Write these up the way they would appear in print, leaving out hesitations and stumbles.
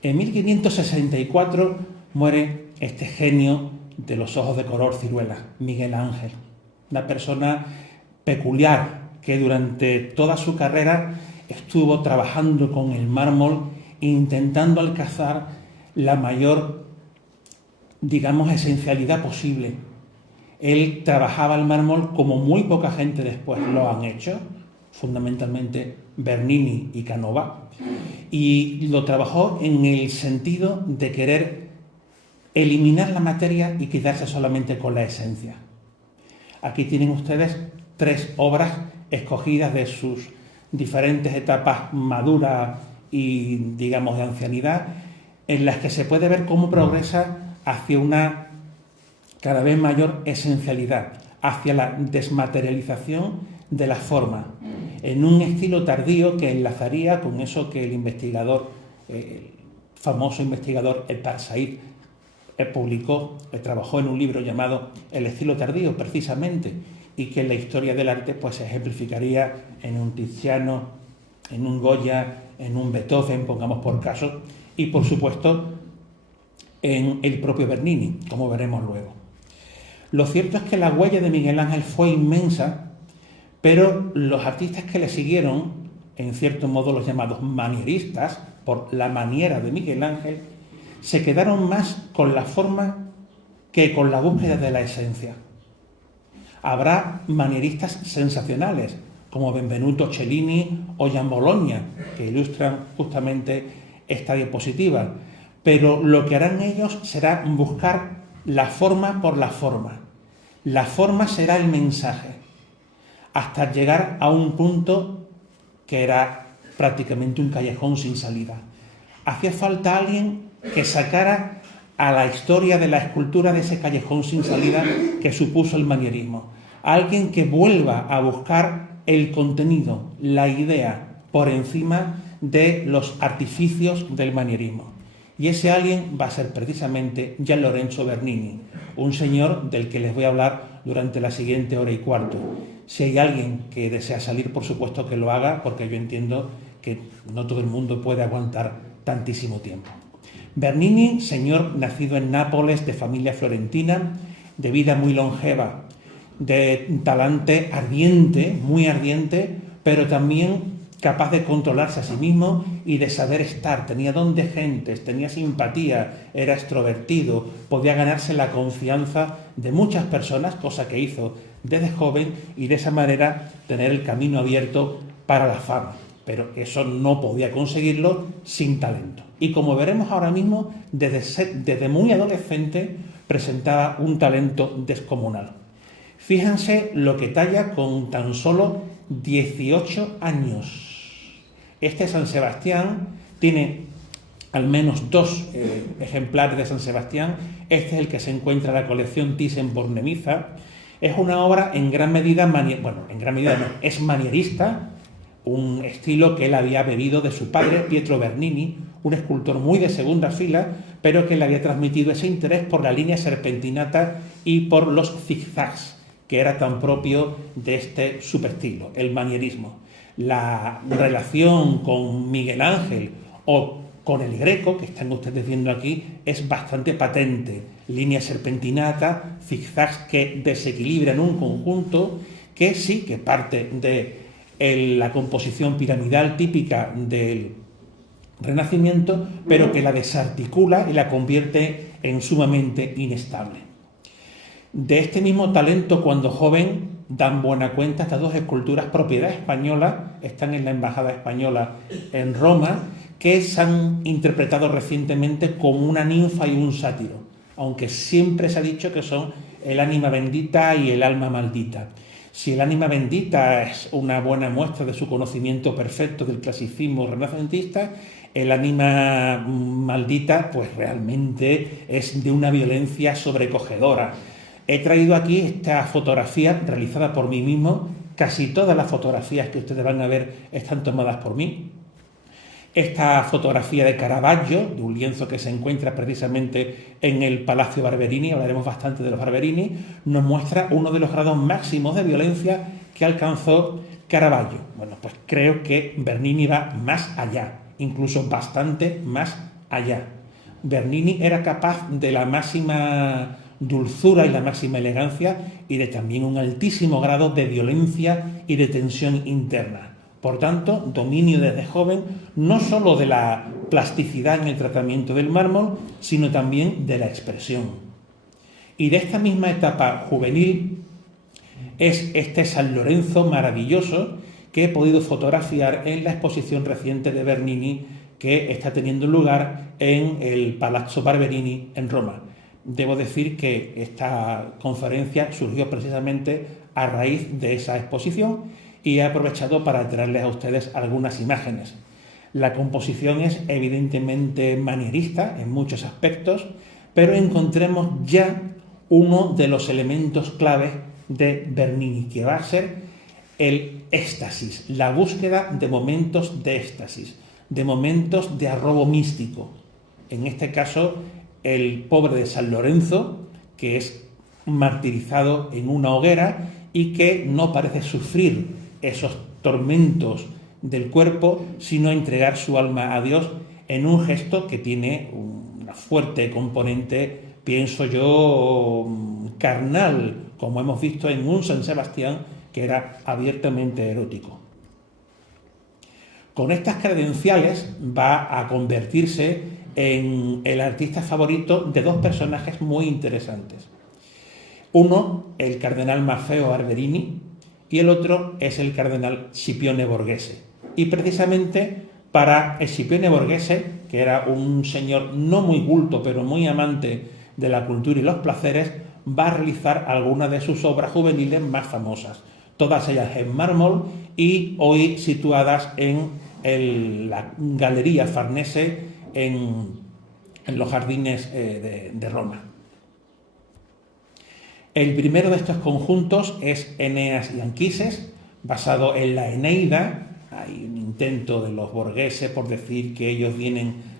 En 1564 muere este genio de los ojos de color ciruela, Miguel Ángel, una persona peculiar que durante toda su carrera estuvo trabajando con el mármol, intentando alcanzar la mayor, digamos, esencialidad posible. Él trabajaba el mármol como muy poca gente después lo han hecho, fundamentalmente Bernini y Canova, y lo trabajó en el sentido de querer eliminar la materia y quedarse solamente con la esencia. Aquí tienen ustedes 3 obras escogidas de sus diferentes etapas maduras y, digamos, de ancianidad, en las que se puede ver cómo progresa hacia una cada vez mayor esencialidad, hacia la desmaterialización de la forma, en un estilo tardío que enlazaría con eso que el investigador, el famoso investigador Edward Said, publicó, trabajó en un libro llamado El estilo tardío, precisamente, y que en la historia del arte pues se ejemplificaría en un Tiziano, en un Goya, en un Beethoven, pongamos por caso, y por supuesto en el propio Bernini, como veremos luego. Lo cierto es que la huella de Miguel Ángel fue inmensa, pero los artistas que le siguieron, en cierto modo los llamados manieristas, por la maniera de Miguel Ángel, se quedaron más con la forma que con la búsqueda de la esencia. Habrá manieristas sensacionales, como Benvenuto Cellini o Gian Bologna, que ilustran justamente esta diapositiva, pero lo que harán ellos será buscar la forma por la forma. La forma será el mensaje, hasta llegar a un punto que era prácticamente un callejón sin salida. Hacía falta alguien que sacara a la historia de la escultura de ese callejón sin salida que supuso el manierismo. Alguien que vuelva a buscar el contenido, la idea, por encima de los artificios del manierismo. Y ese alguien va a ser precisamente Gian Lorenzo Bernini, un señor del que les voy a hablar durante la siguiente hora y cuarto. Si hay alguien que desea salir, por supuesto que lo haga, porque yo entiendo que no todo el mundo puede aguantar tantísimo tiempo. Bernini, señor nacido en Nápoles, de familia florentina, de vida muy longeva, de talante ardiente, muy ardiente, pero también capaz de controlarse a sí mismo y de saber estar. Tenía don de gentes, tenía simpatía, era extrovertido, podía ganarse la confianza de muchas personas, cosa que hizo desde joven, y de esa manera tener el camino abierto para la fama. Pero eso no podía conseguirlo sin talento. Y como veremos ahora mismo, desde muy adolescente presentaba un talento descomunal. Fíjense lo que talla con tan solo 18 años. Este San Sebastián tiene al menos 2 ejemplares de San Sebastián. Este es el que se encuentra en la colección Thyssen-Bornemisza. Es una obra en gran medida, es manierista, un estilo que él había bebido de su padre, Pietro Bernini, un escultor muy de segunda fila, pero que le había transmitido ese interés por la línea serpentinata y por los zigzags, que era tan propio de este subestilo, el manierismo. La relación con Miguel Ángel o con el Greco, que están ustedes viendo aquí, es bastante patente. Línea serpentinata, zigzags que desequilibran un conjunto que sí que parte de la composición piramidal típica del Renacimiento, pero que la desarticula y la convierte en sumamente inestable. De este mismo talento, cuando joven, dan buena cuenta estas 2 esculturas propiedad española, están en la Embajada Española en Roma, que se han interpretado recientemente como una ninfa y un sátiro, aunque siempre se ha dicho que son el ánima bendita y el alma maldita. Si el ánima bendita es una buena muestra de su conocimiento perfecto del clasicismo renacentista, el ánima maldita pues realmente es de una violencia sobrecogedora. He traído aquí esta fotografía realizada por mí mismo. Casi todas las fotografías que ustedes van a ver están tomadas por mí. Esta fotografía de Caravaggio, de un lienzo que se encuentra precisamente en el Palacio Barberini, hablaremos bastante de los Barberini, nos muestra uno de los grados máximos de violencia que alcanzó Caravaggio. Bueno, pues creo que Bernini va más allá, incluso bastante más allá. Bernini era capaz de la máxima dulzura y la máxima elegancia y de también un altísimo grado de violencia y de tensión interna. Por tanto, dominio desde joven no sólo de la plasticidad en el tratamiento del mármol, sino también de la expresión. Y de esta misma etapa juvenil es este San Lorenzo maravilloso que he podido fotografiar en la exposición reciente de Bernini que está teniendo lugar en el Palazzo Barberini en Roma. Debo decir que esta conferencia surgió precisamente a raíz de esa exposición y he aprovechado para traerles a ustedes algunas imágenes. La composición es evidentemente manierista en muchos aspectos, pero encontremos ya uno de los elementos claves de Bernini, que va a ser el éxtasis, la búsqueda de momentos de éxtasis, de momentos de arrobo místico. En este caso, el pobre de San Lorenzo, que es martirizado en una hoguera y que no parece sufrir esos tormentos del cuerpo, sino entregar su alma a Dios en un gesto que tiene una fuerte componente, pienso yo, carnal, como hemos visto en un San Sebastián que era abiertamente erótico. Con estas credenciales va a convertirse en el artista favorito de dos personajes muy interesantes. Uno, el cardenal Maffeo Barberini, y el otro es el cardenal Scipione Borghese. Y precisamente para el Scipione Borghese, que era un señor no muy culto, pero muy amante de la cultura y los placeres, va a realizar algunas de sus obras juveniles más famosas, todas ellas en mármol y hoy situadas en la Galería Farnese en los jardines de Roma. El primero de estos conjuntos es Eneas y Anquises, basado en la Eneida. Hay un intento de los Borghese por decir que ellos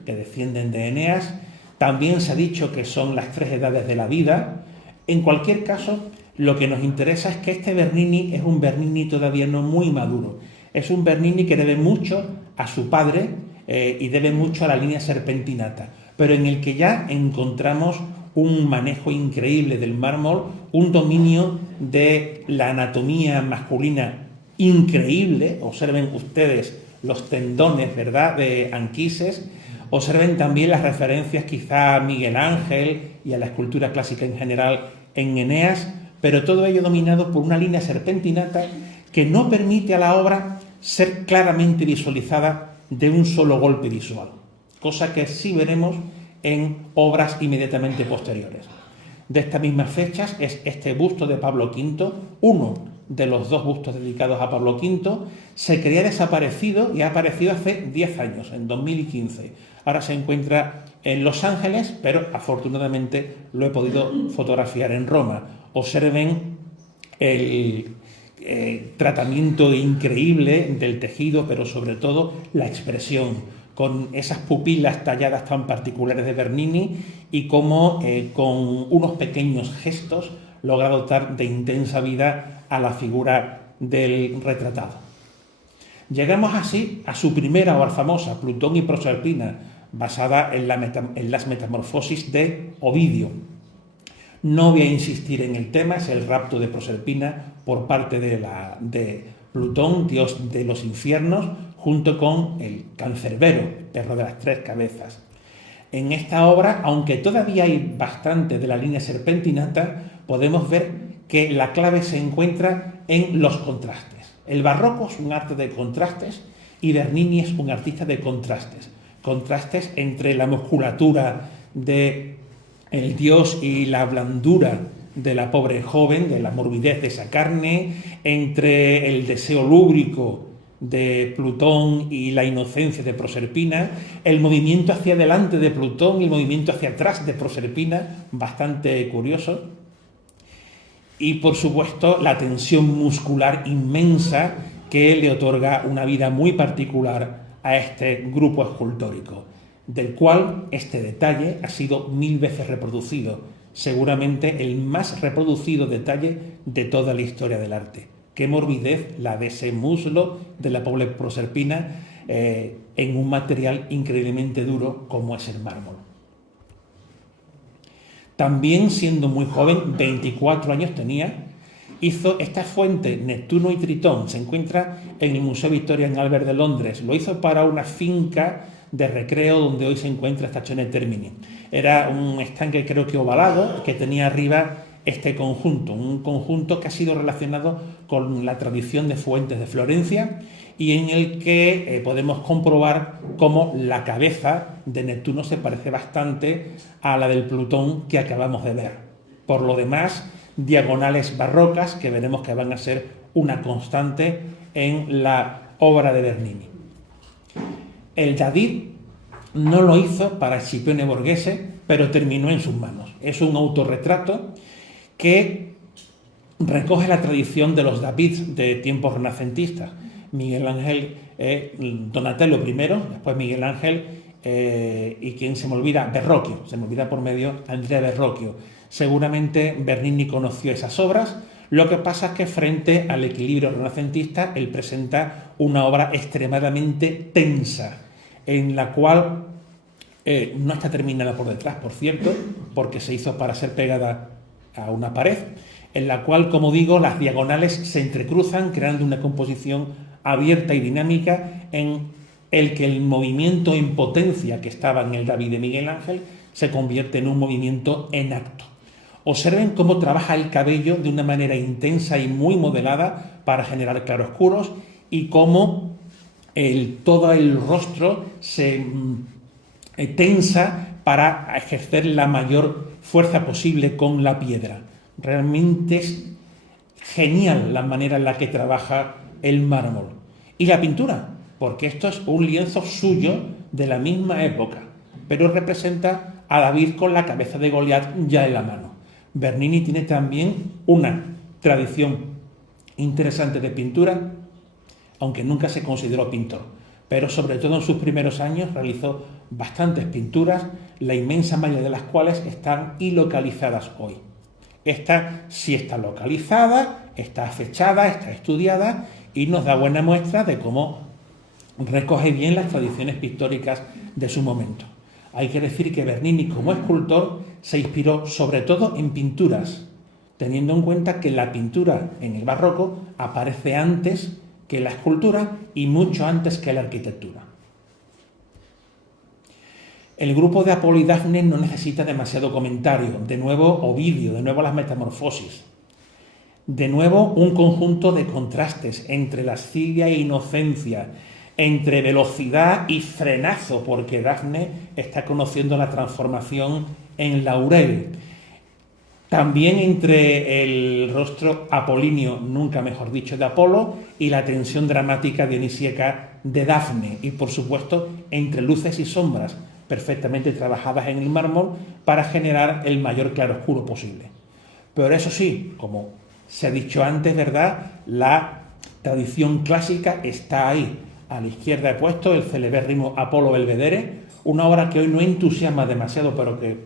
que descienden de Eneas. También se ha dicho que son las tres edades de la vida. En cualquier caso, lo que nos interesa es que este Bernini es un Bernini todavía no muy maduro. Es un Bernini que debe mucho a su padre y debe mucho a la línea serpentinata, pero en el que ya encontramos un manejo increíble del mármol, un dominio de la anatomía masculina increíble. Observen ustedes los tendones, ¿verdad?, de Anquises. Observen también las referencias quizá a Miguel Ángel y a la escultura clásica en general en Eneas, pero todo ello dominado por una línea serpentinata que no permite a la obra ser claramente visualizada de un solo golpe visual, cosa que sí veremos en obras inmediatamente posteriores. De estas mismas fechas es este busto de Pablo V, uno de los dos bustos dedicados a Pablo V. Se creía desaparecido y ha aparecido hace 10 años, en 2015. Ahora se encuentra en Los Ángeles, pero afortunadamente lo he podido fotografiar en Roma. Observen el tratamiento increíble del tejido, pero sobre todo la expresión, con esas pupilas talladas tan particulares de Bernini y cómo con unos pequeños gestos logra dotar de intensa vida a la figura del retratado. Llegamos así a su primera obra famosa, Plutón y Proserpina, basada en las metamorfosis de Ovidio. No voy a insistir en el tema, es el rapto de Proserpina por parte de Plutón, dios de los infiernos, junto con el Cancerbero, perro de las tres cabezas. En esta obra, aunque todavía hay bastante de la línea serpentinata, podemos ver que la clave se encuentra en los contrastes. El barroco es un arte de contrastes y Bernini es un artista de contrastes. Contrastes entre la musculatura del dios y la blandura de la pobre joven, de la morbidez de esa carne, entre el deseo lúbrico de Plutón y la inocencia de Proserpina, el movimiento hacia adelante de Plutón y el movimiento hacia atrás de Proserpina, bastante curioso, y por supuesto la tensión muscular inmensa que le otorga una vida muy particular a este grupo escultórico, del cual este detalle ha sido 1000 veces reproducido, seguramente el más reproducido detalle de toda la historia del arte. Qué morbidez la de ese muslo de la pobre Proserpina, en un material increíblemente duro como es el mármol. También, siendo muy joven, 24 años tenía, hizo esta fuente Neptuno y Tritón. Se encuentra en el Museo Victoria and Albert de Londres. Lo hizo para una finca de recreo donde hoy se encuentra Stazione Termini. Era un estanque, creo que ovalado, que tenía arriba este conjunto, un conjunto que ha sido relacionado con la tradición de fuentes de Florencia y en el que podemos comprobar cómo la cabeza de Neptuno se parece bastante a la del Plutón que acabamos de ver. Por lo demás, diagonales barrocas que veremos que van a ser una constante en la obra de Bernini. El David no lo hizo para Scipione Borghese, pero terminó en sus manos. Es un autorretrato que recoge la tradición de los Davids de tiempos renacentistas. Miguel Ángel, Donatello primero, después Miguel Ángel y quien se me olvida, Verrocchio, se me olvida por medio Andrea Verrocchio. Seguramente Bernini conoció esas obras, lo que pasa es que frente al equilibrio renacentista él presenta una obra extremadamente tensa, en la cual no está terminada por detrás, por cierto, porque se hizo para ser pegada a una pared, en la cual, como digo, las diagonales se entrecruzan, creando una composición abierta y dinámica en el que el movimiento en potencia que estaba en el David de Miguel Ángel se convierte en un movimiento en acto. Observen cómo trabaja el cabello de una manera intensa y muy modelada para generar claroscuros y cómo todo el rostro se tensa para ejercer la mayor fuerza posible con la piedra. Realmente es genial la manera en la que trabaja el mármol. Y la pintura, porque esto es un lienzo suyo de la misma época, pero representa a David con la cabeza de Goliat ya en la mano. Bernini tiene también una tradición interesante de pintura, aunque nunca se consideró pintor, pero sobre todo en sus primeros años realizó bastantes pinturas, la inmensa mayoría de las cuales están ilocalizadas hoy. Esta sí está localizada, está fechada, está estudiada y nos da buena muestra de cómo recoge bien las tradiciones pictóricas de su momento. Hay que decir que Bernini, como escultor, se inspiró sobre todo en pinturas, teniendo en cuenta que la pintura en el barroco aparece antes que la escultura y mucho antes que la arquitectura. El grupo de Apolo y Dafne no necesita demasiado comentario. De nuevo Ovidio, de nuevo las metamorfosis. De nuevo un conjunto de contrastes entre lascivia e inocencia, entre velocidad y frenazo, porque Dafne está conociendo la transformación en laurel. También entre el rostro apolíneo, nunca mejor dicho, de Apolo y la tensión dramática dionisíaca de Dafne. Y por supuesto entre luces y sombras perfectamente trabajadas en el mármol para generar el mayor claroscuro posible. Pero eso sí, como se ha dicho antes, ¿verdad?, la tradición clásica está ahí. A la izquierda he puesto el celebérrimo Apolo Belvedere, una obra que hoy no entusiasma demasiado, pero que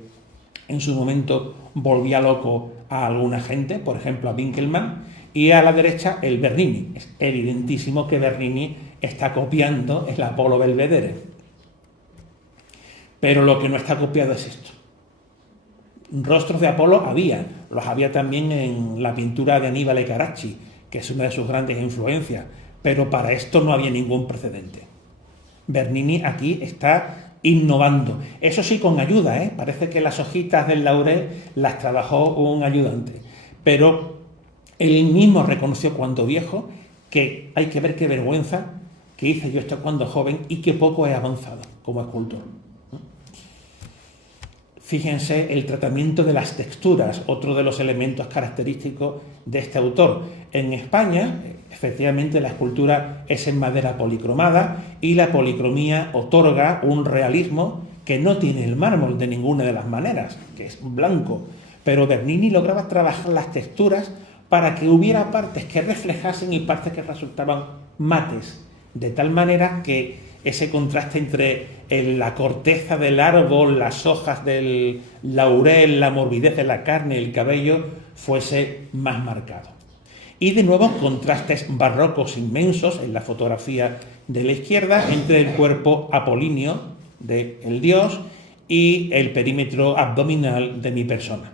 en su momento volvía loco a alguna gente, por ejemplo a Winkelmann, y a la derecha el Bernini. Es evidentísimo que Bernini está copiando el Apolo Belvedere. Pero lo que no está copiado es esto. Rostros de Apolo había, los había también en la pintura de Aníbal Carracci, que es una de sus grandes influencias, pero para esto no había ningún precedente. Bernini aquí está innovando, eso sí con ayuda, parece que las hojitas del laurel las trabajó un ayudante, pero él mismo reconoció cuando viejo que hay que ver qué vergüenza que hice yo esto cuando joven y qué poco he avanzado como escultor. Fíjense el tratamiento de las texturas, otro de los elementos característicos de este autor. En España, efectivamente, la escultura es en madera policromada y la policromía otorga un realismo que no tiene el mármol de ninguna de las maneras, que es blanco. Pero Bernini lograba trabajar las texturas para que hubiera partes que reflejasen y partes que resultaban mates, de tal manera que ese contraste entre la corteza del árbol, las hojas del laurel, la morbidez de la carne, el cabello, fuese más marcado. Y de nuevo contrastes barrocos inmensos en la fotografía de la izquierda entre el cuerpo apolíneo del dios y el perímetro abdominal de mi persona.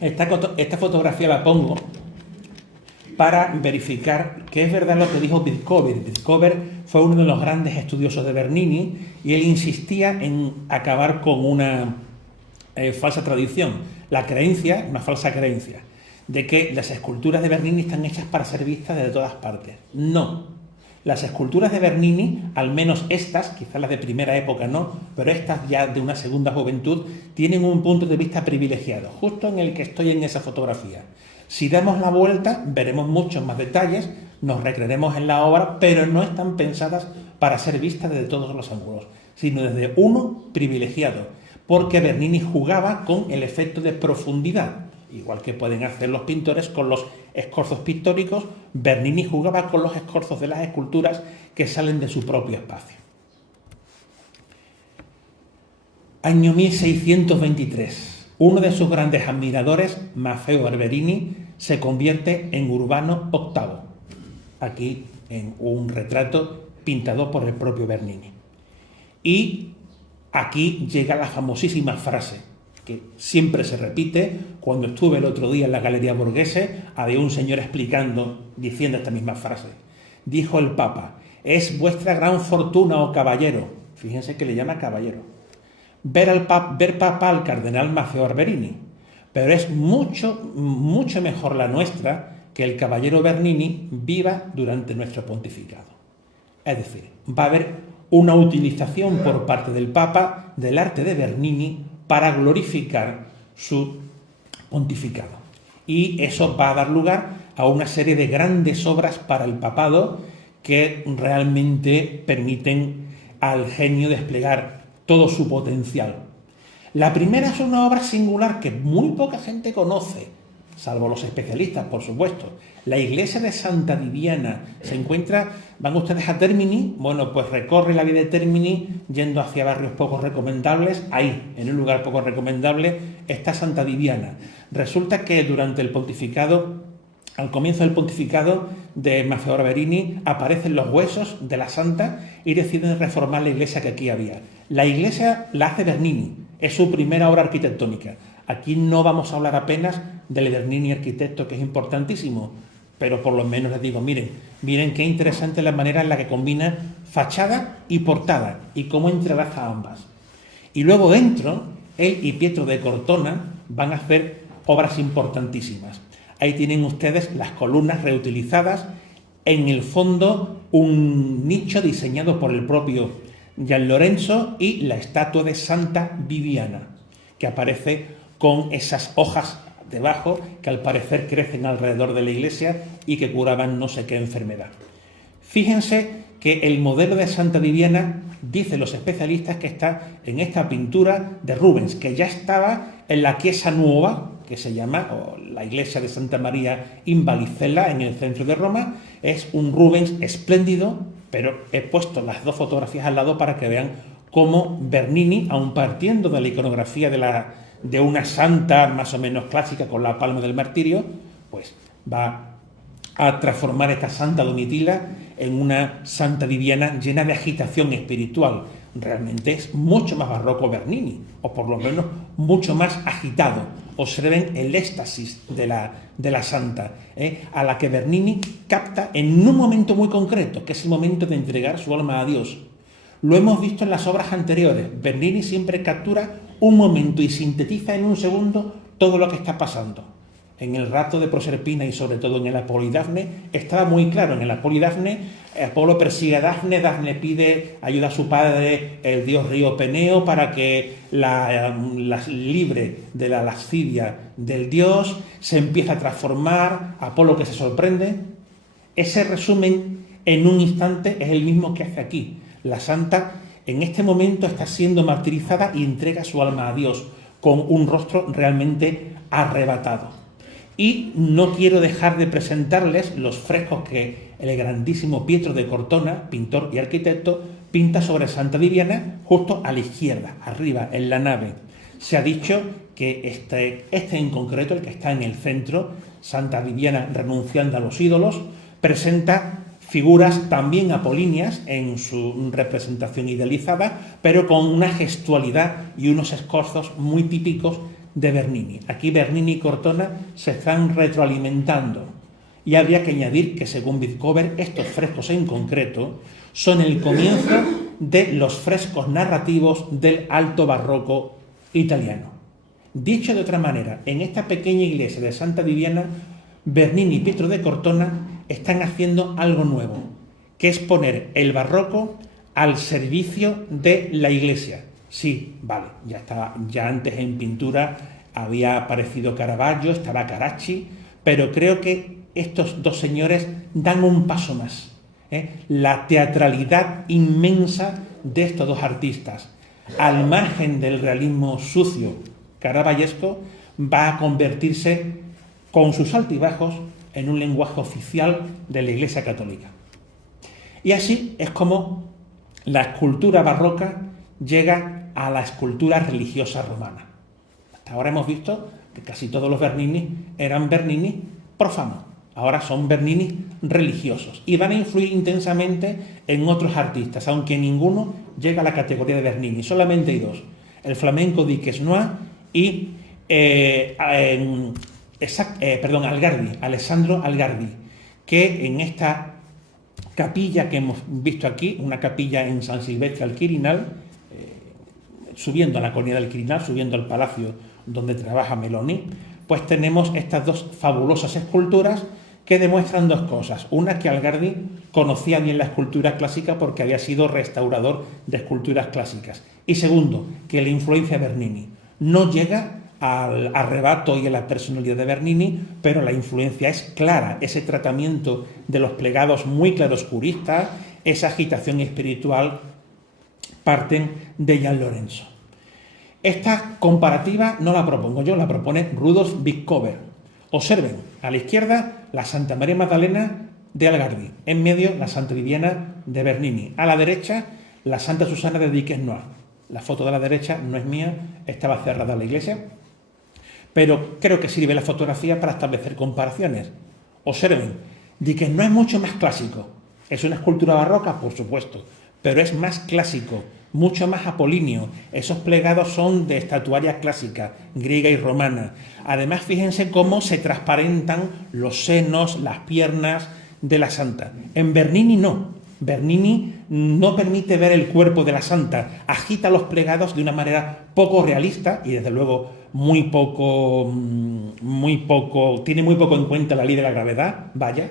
Esta fotografía la pongo para verificar que es verdad lo que dijo Bidcover. Bidcover fue uno de los grandes estudiosos de Bernini y él insistía en acabar con una falsa tradición, la creencia, una falsa creencia, de que las esculturas de Bernini están hechas para ser vistas desde todas partes. No. Las esculturas de Bernini, al menos estas, quizás las de primera época no, pero estas ya de una segunda juventud, tienen un punto de vista privilegiado, justo en el que estoy en esa fotografía. Si damos la vuelta, veremos muchos más detalles, nos recrearemos en la obra, pero no están pensadas para ser vistas desde todos los ángulos, sino desde uno privilegiado, porque Bernini jugaba con el efecto de profundidad. Igual que pueden hacer los pintores con los escorzos pictóricos, Bernini jugaba con los escorzos de las esculturas que salen de su propio espacio. Año 1623. Uno de sus grandes admiradores, Maffeo Barberini, se convierte en Urbano VIII, aquí en un retrato pintado por el propio Bernini. Y aquí llega la famosísima frase, que siempre se repite. Cuando estuve el otro día en la Galería Borghese, había un señor diciendo esta misma frase. Dijo el Papa: es vuestra gran fortuna, oh caballero, fíjense que le llama caballero, ver papa al cardenal Maffeo Barberini, pero es mucho, mucho mejor la nuestra que el caballero Bernini viva durante nuestro pontificado. Es decir, va a haber una utilización por parte del Papa del arte de Bernini para glorificar su pontificado. Y eso va a dar lugar a una serie de grandes obras para el papado que realmente permiten al genio desplegar todo su potencial. La primera es una obra singular que muy poca gente conoce, salvo los especialistas, por supuesto. La iglesia de Santa Viviana se encuentra, van ustedes a Termini, bueno, pues recorre la vía de Termini yendo hacia barrios poco recomendables. Ahí, en un lugar poco recomendable, está Santa Viviana. Resulta que durante el pontificado, al comienzo del pontificado de Maffeo Barberini, aparecen los huesos de la santa y deciden reformar la iglesia que aquí había. La iglesia la hace Bernini, es su primera obra arquitectónica. Aquí no vamos a hablar apenas del Bernini arquitecto, que es importantísimo, pero por lo menos les digo, miren qué interesante la manera en la que combina fachada y portada y cómo entrelaza ambas. Y luego dentro, él y Pietro de Cortona van a hacer obras importantísimas. Ahí tienen ustedes las columnas reutilizadas, en el fondo un nicho diseñado por el propio Gian Lorenzo y la estatua de Santa Viviana, que aparece con esas hojas debajo que al parecer crecen alrededor de la iglesia y que curaban no sé qué enfermedad. Fíjense que el modelo de Santa Viviana, dicen los especialistas, que está en esta pintura de Rubens, que ya estaba en la Chiesa Nuova, que se llama, o la iglesia de Santa María in Vallicella, en el centro de Roma. Es un Rubens espléndido, pero he puesto las dos fotografías al lado para que vean cómo Bernini, aun partiendo de la iconografía de una santa más o menos clásica con la palma del martirio, pues va a transformar esta Santa Domitila en una Santa Viviana llena de agitación espiritual. Realmente es mucho más barroco Bernini, o por lo menos mucho más agitado. Observen el éxtasis de la santa, a la que Bernini capta en un momento muy concreto, que es el momento de entregar su alma a Dios. Lo hemos visto en las obras anteriores. Bernini siempre captura un momento y sintetiza en un segundo todo lo que está pasando. En el rapto de Proserpina y sobre todo en el Apolo y Dafne estaba muy claro. En el Apolo y Dafne, Apolo persigue a Dafne, Dafne pide ayuda a su padre, el dios río Peneo, para que la libre de la lascivia del dios. Se empieza a transformar, Apolo, que se sorprende. Ese resumen en un instante es el mismo que hace aquí. La santa en este momento está siendo martirizada y entrega su alma a Dios con un rostro realmente arrebatado. Y no quiero dejar de presentarles los frescos que el grandísimo Pietro de Cortona, pintor y arquitecto, pinta sobre Santa Viviana justo a la izquierda, arriba, en la nave. Se ha dicho que este en concreto, el que está en el centro, Santa Viviana renunciando a los ídolos, presenta figuras también apolíneas en su representación idealizada, pero con una gestualidad y unos escorzos muy típicos de Bernini. Aquí Bernini y Cortona se están retroalimentando. Y habría que añadir que, según Bitcover, estos frescos en concreto son el comienzo de los frescos narrativos del alto barroco italiano. Dicho de otra manera, en esta pequeña iglesia de Santa Viviana, Bernini y Pietro de Cortona están haciendo algo nuevo, que es poner el barroco al servicio de la iglesia. Sí, vale, ya antes en pintura había aparecido Caravaggio, estaba Carracci, pero creo que estos dos señores dan un paso más. La teatralidad inmensa de estos dos artistas, al margen del realismo sucio caravallesco, va a convertirse, con sus altibajos, en un lenguaje oficial de la Iglesia Católica. Y así es como la escultura barroca llega a la escultura religiosa romana. Hasta ahora hemos visto que casi todos los Bernini eran Bernini profanos. Ahora son Bernini religiosos y van a influir intensamente en otros artistas, aunque ninguno llega a la categoría de Bernini. Solamente hay dos, el flamenco di Quesnoy y Alessandro Algardi, que en esta capilla que hemos visto aquí, una capilla en San Silvestre al Quirinal, subiendo a la colina del Quirinal, subiendo al palacio donde trabaja Meloni, pues tenemos estas dos fabulosas esculturas que demuestran dos cosas. Una, que Algardi conocía bien la escultura clásica porque había sido restaurador de esculturas clásicas. Y segundo, que la influencia de Bernini no llega al arrebato y a la personalidad de Bernini, pero la influencia es clara, ese tratamiento de los plegados muy claroscuristas, esa agitación espiritual, parten de Jan Lorenzo. Esta comparativa no la propongo yo, la propone Rudolf Bitcover. Observen, a la izquierda la Santa María Magdalena de Algardi, en medio la Santa Viviana de Bernini, a la derecha la Santa Susana de Quesnoy. La foto de la derecha no es mía, estaba cerrada la iglesia, pero creo que sirve la fotografía para establecer comparaciones. Observen, Quesnoy es mucho más clásico. ¿Es una escultura barroca? Por supuesto, pero es más clásico, mucho más apolíneo. Esos plegados son de estatuaria clásica, griega y romana. Además, fíjense cómo se transparentan los senos, las piernas de la santa. En Bernini no. Bernini no permite ver el cuerpo de la santa, agita los plegados de una manera poco realista y desde luego tiene muy poco en cuenta la ley de la gravedad, vaya,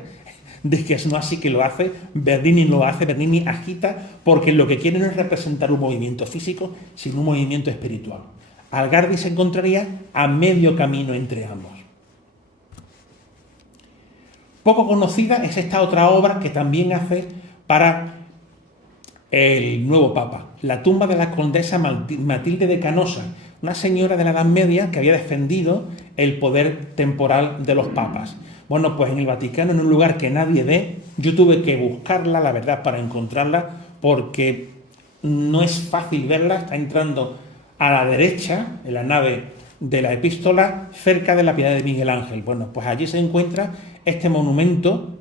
de que es no así que lo hace, Bernini no lo hace, Bernini agita porque lo que quiere no es representar un movimiento físico, sino un movimiento espiritual. Algardi se encontraría a medio camino entre ambos. Poco conocida es esta otra obra que también hace para el nuevo Papa, la tumba de la condesa Matilde de Canosa, una señora de la Edad Media que había defendido el poder temporal de los papas. Bueno, pues en el Vaticano, en un lugar que nadie ve, yo tuve que buscarla, la verdad, para encontrarla, porque no es fácil verla, está entrando a la derecha, en la nave de la epístola, cerca de la Piedad de Miguel Ángel. Bueno, pues allí se encuentra este monumento,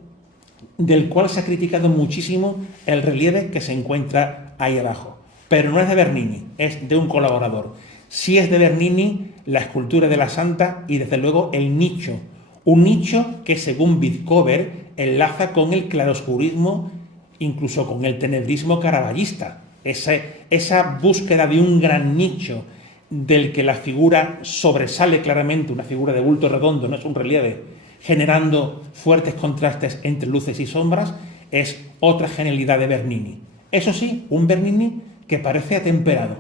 del cual se ha criticado muchísimo el relieve que se encuentra ahí abajo. Pero no es de Bernini, es de un colaborador. Sí es de Bernini la escultura de la santa y desde luego el nicho. Un nicho que, según Bitcover, enlaza con el claroscurismo, incluso con el tenebrismo caravallista. Esa búsqueda de un gran nicho del que la figura sobresale claramente, una figura de bulto redondo, no es un relieve, generando fuertes contrastes entre luces y sombras, es otra genialidad de Bernini. Eso sí, un Bernini que parece atemperado.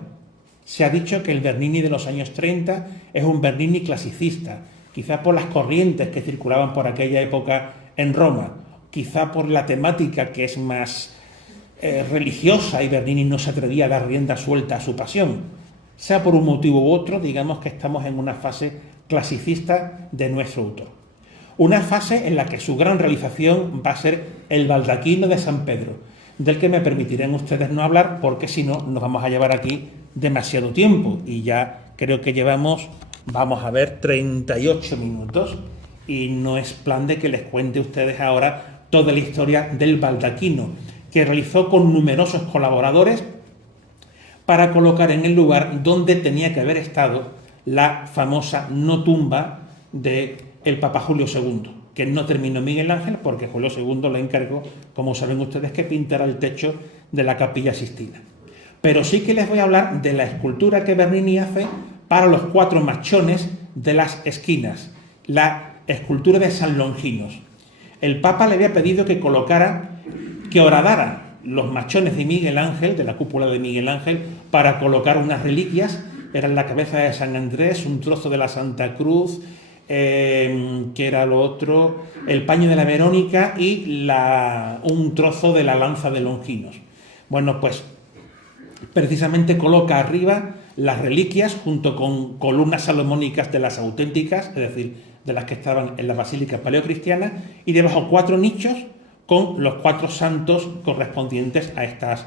Se ha dicho que el Bernini de los años 30 es un Bernini clasicista, quizá por las corrientes que circulaban por aquella época en Roma, quizá por la temática que es más religiosa y Bernini no se atrevía a dar rienda suelta a su pasión. Sea por un motivo u otro, digamos que estamos en una fase clasicista de nuestro autor. Una fase en la que su gran realización va a ser el baldaquino de San Pedro. del que me permitirán ustedes no hablar, porque si no nos vamos a llevar aquí demasiado tiempo, y ya creo que llevamos, vamos a ver, 38 minutos, y no es plan de que les cuente a ustedes ahora toda la historia del baldaquino, que realizó con numerosos colaboradores para colocar en el lugar donde tenía que haber estado la famosa no tumba del Papa Julio II, que no terminó Miguel Ángel porque Julio II le encargó, como saben ustedes, que pintara el techo de la Capilla Sixtina. Pero sí que les voy a hablar de la escultura que Bernini hace para los 4 machones de las esquinas, la escultura de San Longinos. El Papa le había pedido que horadara los machones de Miguel Ángel, de la cúpula de Miguel Ángel, para colocar unas reliquias. Eran la cabeza de San Andrés, un trozo de la Santa Cruz, que era lo otro, el paño de la Verónica y un trozo de la lanza de Longinos. Bueno, pues precisamente coloca arriba las reliquias junto con columnas salomónicas de las auténticas, es decir, de las que estaban en la basílica paleocristiana, y debajo 4 nichos con los 4 santos correspondientes a estas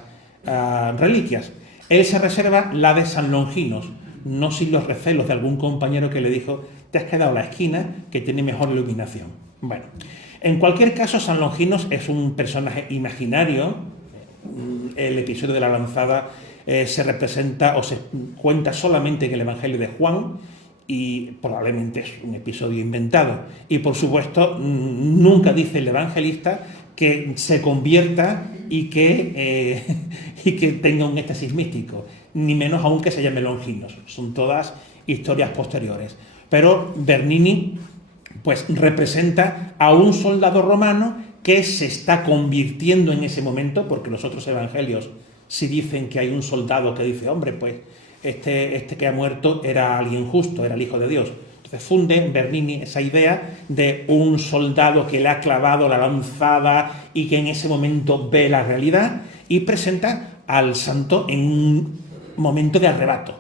reliquias. Él se reserva la de San Longinos, no sin los recelos de algún compañero que le dijo: te has quedado la esquina que tiene mejor iluminación. Bueno, en cualquier caso, San Longinos es un personaje imaginario. El episodio de la lanzada se representa o se cuenta solamente en el Evangelio de Juan, y probablemente es un episodio inventado. Y por supuesto, nunca dice el evangelista que se convierta y que tenga un éxtasis místico, ni menos aún que se llame Longinos. Son todas historias posteriores. Pero Bernini pues representa a un soldado romano que se está convirtiendo en ese momento, porque los otros evangelios sí dicen que hay un soldado que dice: hombre, pues este que ha muerto era alguien justo, era el Hijo de Dios. Entonces funde Bernini esa idea de un soldado que le ha clavado la lanzada y que en ese momento ve la realidad, y presenta al santo en un momento de arrebato.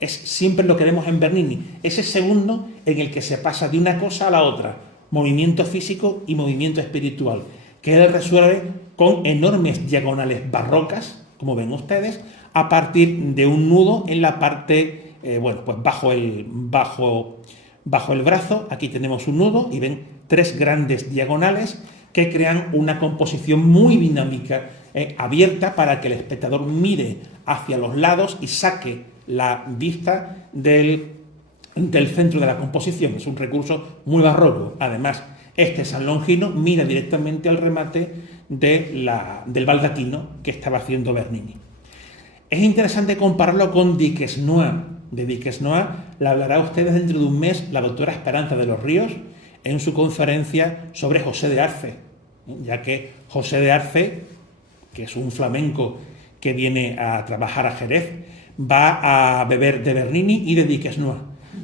Es siempre lo que vemos en Bernini, ese segundo en el que se pasa de una cosa a la otra, movimiento físico y movimiento espiritual, que él resuelve con enormes diagonales barrocas, como ven ustedes, a partir de un nudo en la parte, pues bajo el brazo. Aquí tenemos un nudo y ven 3 grandes diagonales que crean una composición muy dinámica, abierta, para que el espectador mire hacia los lados y saque la vista del centro de la composición. Es un recurso muy barroco. Además, este San Longino mira directamente al remate del baldaquino que estaba haciendo Bernini. Es interesante compararlo con Diquesnoy. De Diquesnoy le hablará a ustedes dentro de un mes la doctora Esperanza de los Ríos en su conferencia sobre José de Arce, ya que José de Arce, que es un flamenco que viene a trabajar a Jerez, va a beber de Bernini y de Diquesnoy.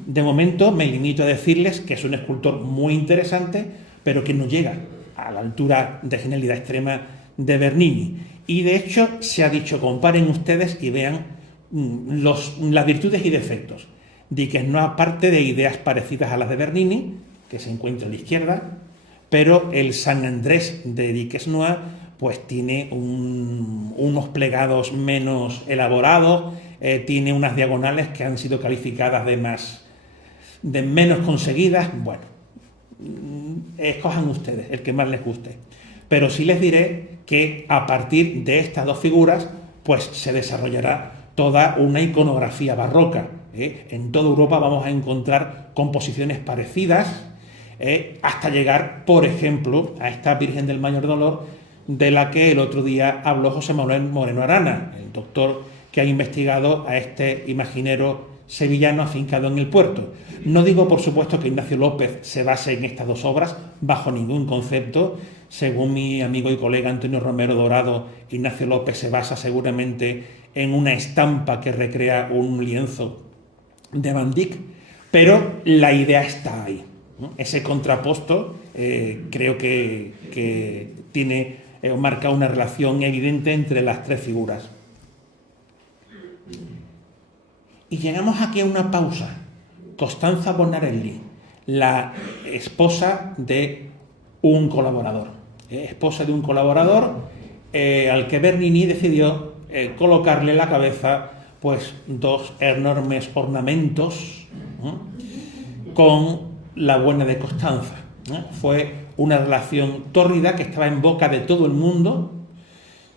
De momento me limito a decirles que es un escultor muy interesante, pero que no llega a la altura de genialidad extrema de Bernini. Y de hecho se ha dicho: comparen ustedes y vean las virtudes y defectos. Diquesnoy parte de ideas parecidas a las de Bernini, que se encuentra a la izquierda, pero el San Andrés de Diquesnoy pues tiene unos plegados menos elaborados, tiene unas diagonales que han sido calificadas de menos conseguidas. Bueno, escojan ustedes el que más les guste. Pero sí les diré que a partir de estas 2 figuras pues se desarrollará toda una iconografía barroca. En toda Europa vamos a encontrar composiciones parecidas, hasta llegar, por ejemplo, a esta Virgen del Mayor Dolor, de la que el otro día habló José Manuel Moreno Arana, el doctor que ha investigado a este imaginero sevillano afincado en el puerto. No digo, por supuesto, que Ignacio López se base en estas 2 obras, bajo ningún concepto. Según mi amigo y colega Antonio Romero Dorado, Ignacio López se basa seguramente en una estampa que recrea un lienzo de Van Dyck, pero la idea está ahí, ¿no? Ese contraposto creo que tiene o marca una relación evidente entre las 3 figuras. Y llegamos aquí a una pausa. Costanza Bonarelli, la esposa de un colaborador. al que Bernini decidió colocarle en la cabeza pues 2 enormes ornamentos con la buena de Costanza. Fue una relación tórrida que estaba en boca de todo el mundo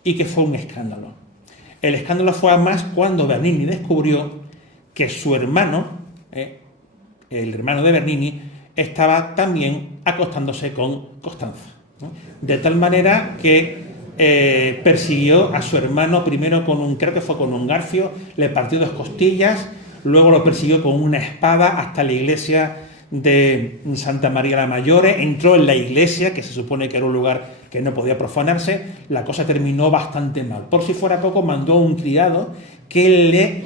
y que fue un escándalo. El escándalo fue más cuando Bernini descubrió que su hermano, el hermano de Bernini, estaba también acostándose con Costanza. De tal manera que persiguió a su hermano primero creo que fue con un garfio, le partió 2 costillas, luego lo persiguió con una espada hasta la iglesia de Santa María la Maggiore, entró en la iglesia, que se supone que era un lugar que no podía profanarse. La cosa terminó bastante mal. Por si fuera poco, mandó a un criado que le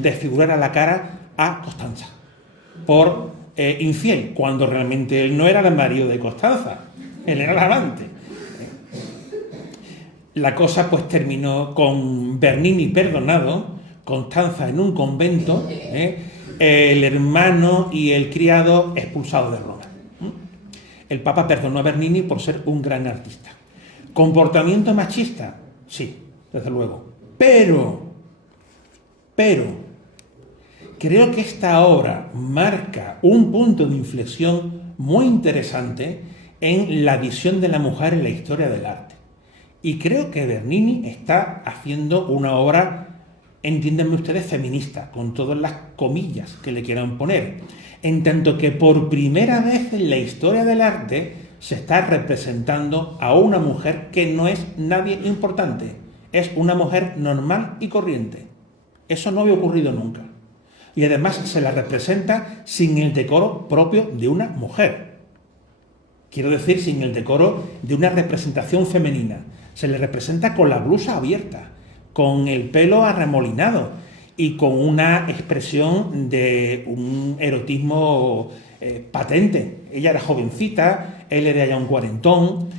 desfigurara la cara a Costanza por infiel, cuando realmente él no era el marido de Costanza, él era el amante. La cosa pues terminó con Bernini perdonado, Costanza en un convento, el hermano y el criado expulsados de Roma. El Papa perdonó a Bernini por ser un gran artista. ¿Comportamiento machista? Sí, desde luego. Pero, creo que esta obra marca un punto de inflexión muy interesante en la visión de la mujer en la historia del arte. Y creo que Bernini está haciendo una obra, entiéndanme ustedes, feminista, con todas las comillas que le quieran poner, en tanto que por primera vez en la historia del arte se está representando a una mujer que no es nadie importante, es una mujer normal y corriente. Eso no había ocurrido nunca. Y además se la representa sin el decoro propio de una mujer. Quiero decir, sin el decoro de una representación femenina. Se le representa con la blusa abierta, con el pelo arremolinado y con una expresión de un erotismo patente. Ella era jovencita, él era ya un cuarentón.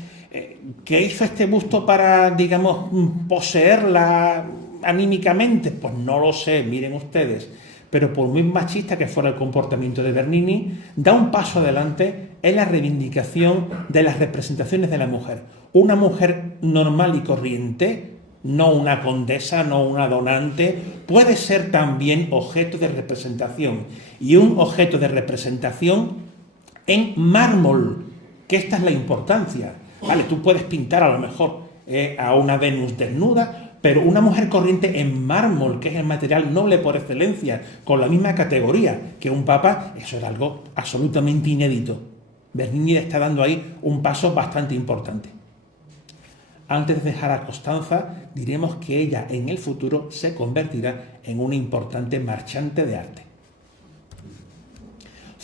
¿Qué hizo este busto para, digamos, poseerla anímicamente? Pues no lo sé, miren ustedes. Pero por muy machista que fuera el comportamiento de Bernini, da un paso adelante en la reivindicación de las representaciones de la mujer. Una mujer normal y corriente, no una condesa, no una donante, puede ser también objeto de representación. Y un objeto de representación en mármol, que esta es la importancia. Vale, tú puedes pintar a lo mejor a una Venus desnuda, pero una mujer corriente en mármol, que es el material noble por excelencia, con la misma categoría que un papa, eso era algo absolutamente inédito. Bernini está dando ahí un paso bastante importante. Antes de dejar a Costanza, diremos que ella en el futuro se convertirá en una importante marchante de arte.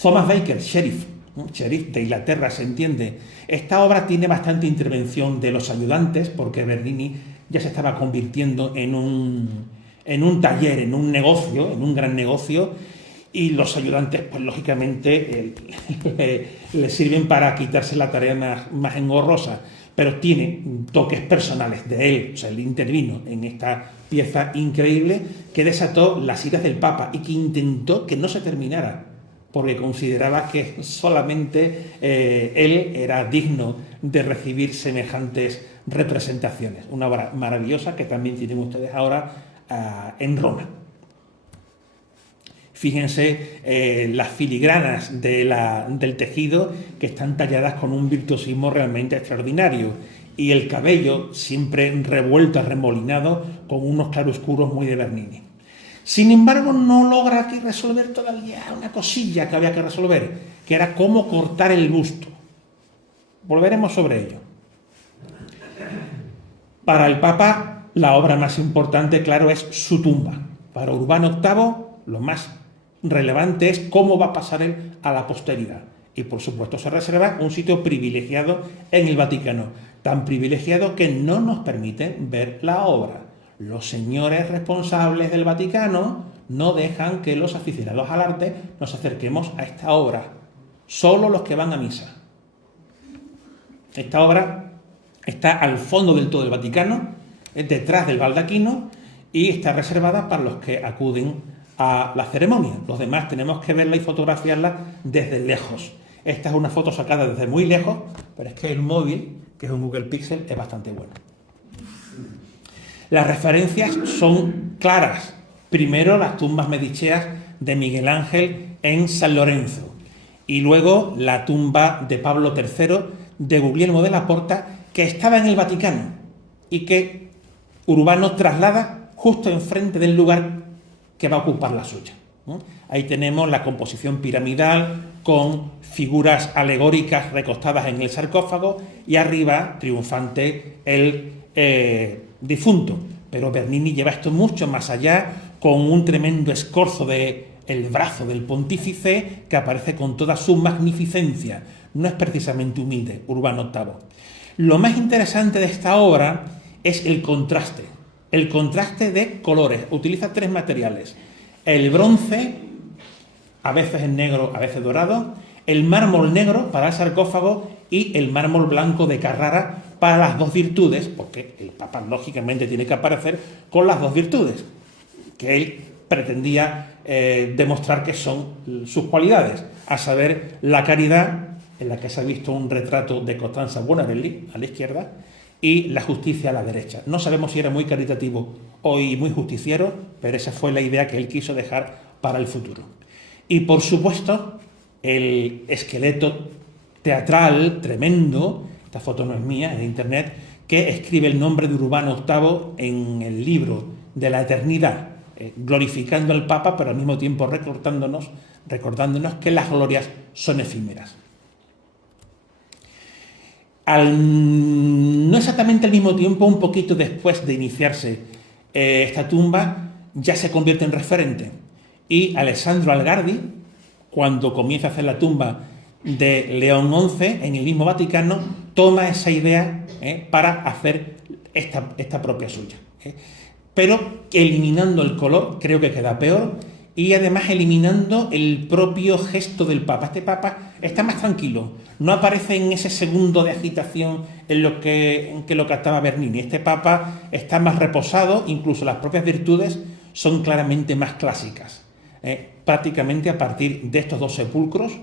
Thomas Baker, sheriff de Inglaterra, se entiende. Esta obra tiene bastante intervención de los ayudantes, porque Bernini ya se estaba convirtiendo en un taller, en un negocio, en un gran negocio, y los ayudantes, pues lógicamente, le sirven para quitarse la tarea más engorrosa, pero tiene toques personales de él. O sea, él intervino en esta pieza increíble que desató las iras del Papa y que intentó que no se terminara, porque consideraba que solamente él era digno de recibir semejantes representaciones. Una obra maravillosa que también tienen ustedes ahora en Roma. Fíjense las filigranas del tejido, que están talladas con un virtuosismo realmente extraordinario, y el cabello siempre revuelto, arremolinado, con unos claroscuros muy de Bernini. Sin embargo, no logra aquí resolver todavía una cosilla que había que resolver, que era cómo cortar el busto. Volveremos sobre ello. Para el Papa, la obra más importante, claro, es su tumba. Para Urbano VIII, lo más relevante es cómo va a pasar él a la posteridad. Y, por supuesto, se reserva un sitio privilegiado en el Vaticano, tan privilegiado que no nos permite ver la obra. Los señores responsables del Vaticano no dejan que los aficionados al arte nos acerquemos a esta obra. Solo los que van a misa. Esta obra está al fondo del todo del Vaticano, detrás del baldaquino, y está reservada para los que acuden a la ceremonia. Los demás tenemos que verla y fotografiarla desde lejos. Esta es una foto sacada desde muy lejos, pero es que el móvil, que es un Google Pixel, es bastante bueno. Las referencias son claras. Primero, las tumbas mediceas de Miguel Ángel en San Lorenzo, y luego la tumba de Pablo III de Guglielmo de la Porta, que estaba en el Vaticano y que Urbano traslada justo enfrente del lugar que va a ocupar la suya, ¿no? Ahí tenemos la composición piramidal con figuras alegóricas recostadas en el sarcófago y arriba, triunfante, el difunto. Pero Bernini lleva esto mucho más allá, con un tremendo escorzo del brazo del pontífice que aparece con toda su magnificencia. No es precisamente humilde, Urbano VIII. Lo más interesante de esta obra es el contraste de colores. Utiliza 3 materiales: el bronce, a veces en negro, a veces dorado, el mármol negro para el sarcófago y el mármol blanco de Carrara para las 2 virtudes, porque el Papa lógicamente tiene que aparecer con las 2 virtudes que él pretendía demostrar que son sus cualidades, a saber, la caridad, en la que se ha visto un retrato de Costanza Buonarelli a la izquierda, y la justicia a la derecha. No sabemos si era muy caritativo o muy justiciero, pero esa fue la idea que él quiso dejar para el futuro. Y por supuesto, el esqueleto teatral tremendo, esta foto no es mía, es de internet, que escribe el nombre de Urbano VIII en el libro de la eternidad, glorificando al Papa, pero al mismo tiempo recordándonos que las glorias son efímeras. No exactamente al mismo tiempo, un poquito después de iniciarse esta tumba, ya se convierte en referente. Y Alessandro Algardi, cuando comienza a hacer la tumba de León XI en el mismo Vaticano, toma esa idea para hacer esta propia suya. Pero eliminando el color, creo que queda peor, y además eliminando el propio gesto del Papa. Este Papa está más tranquilo, no aparece en ese segundo de agitación en que lo captaba Bernini. Este Papa está más reposado, incluso las propias virtudes son claramente más clásicas. Prácticamente a partir de estos 2 sepulcros,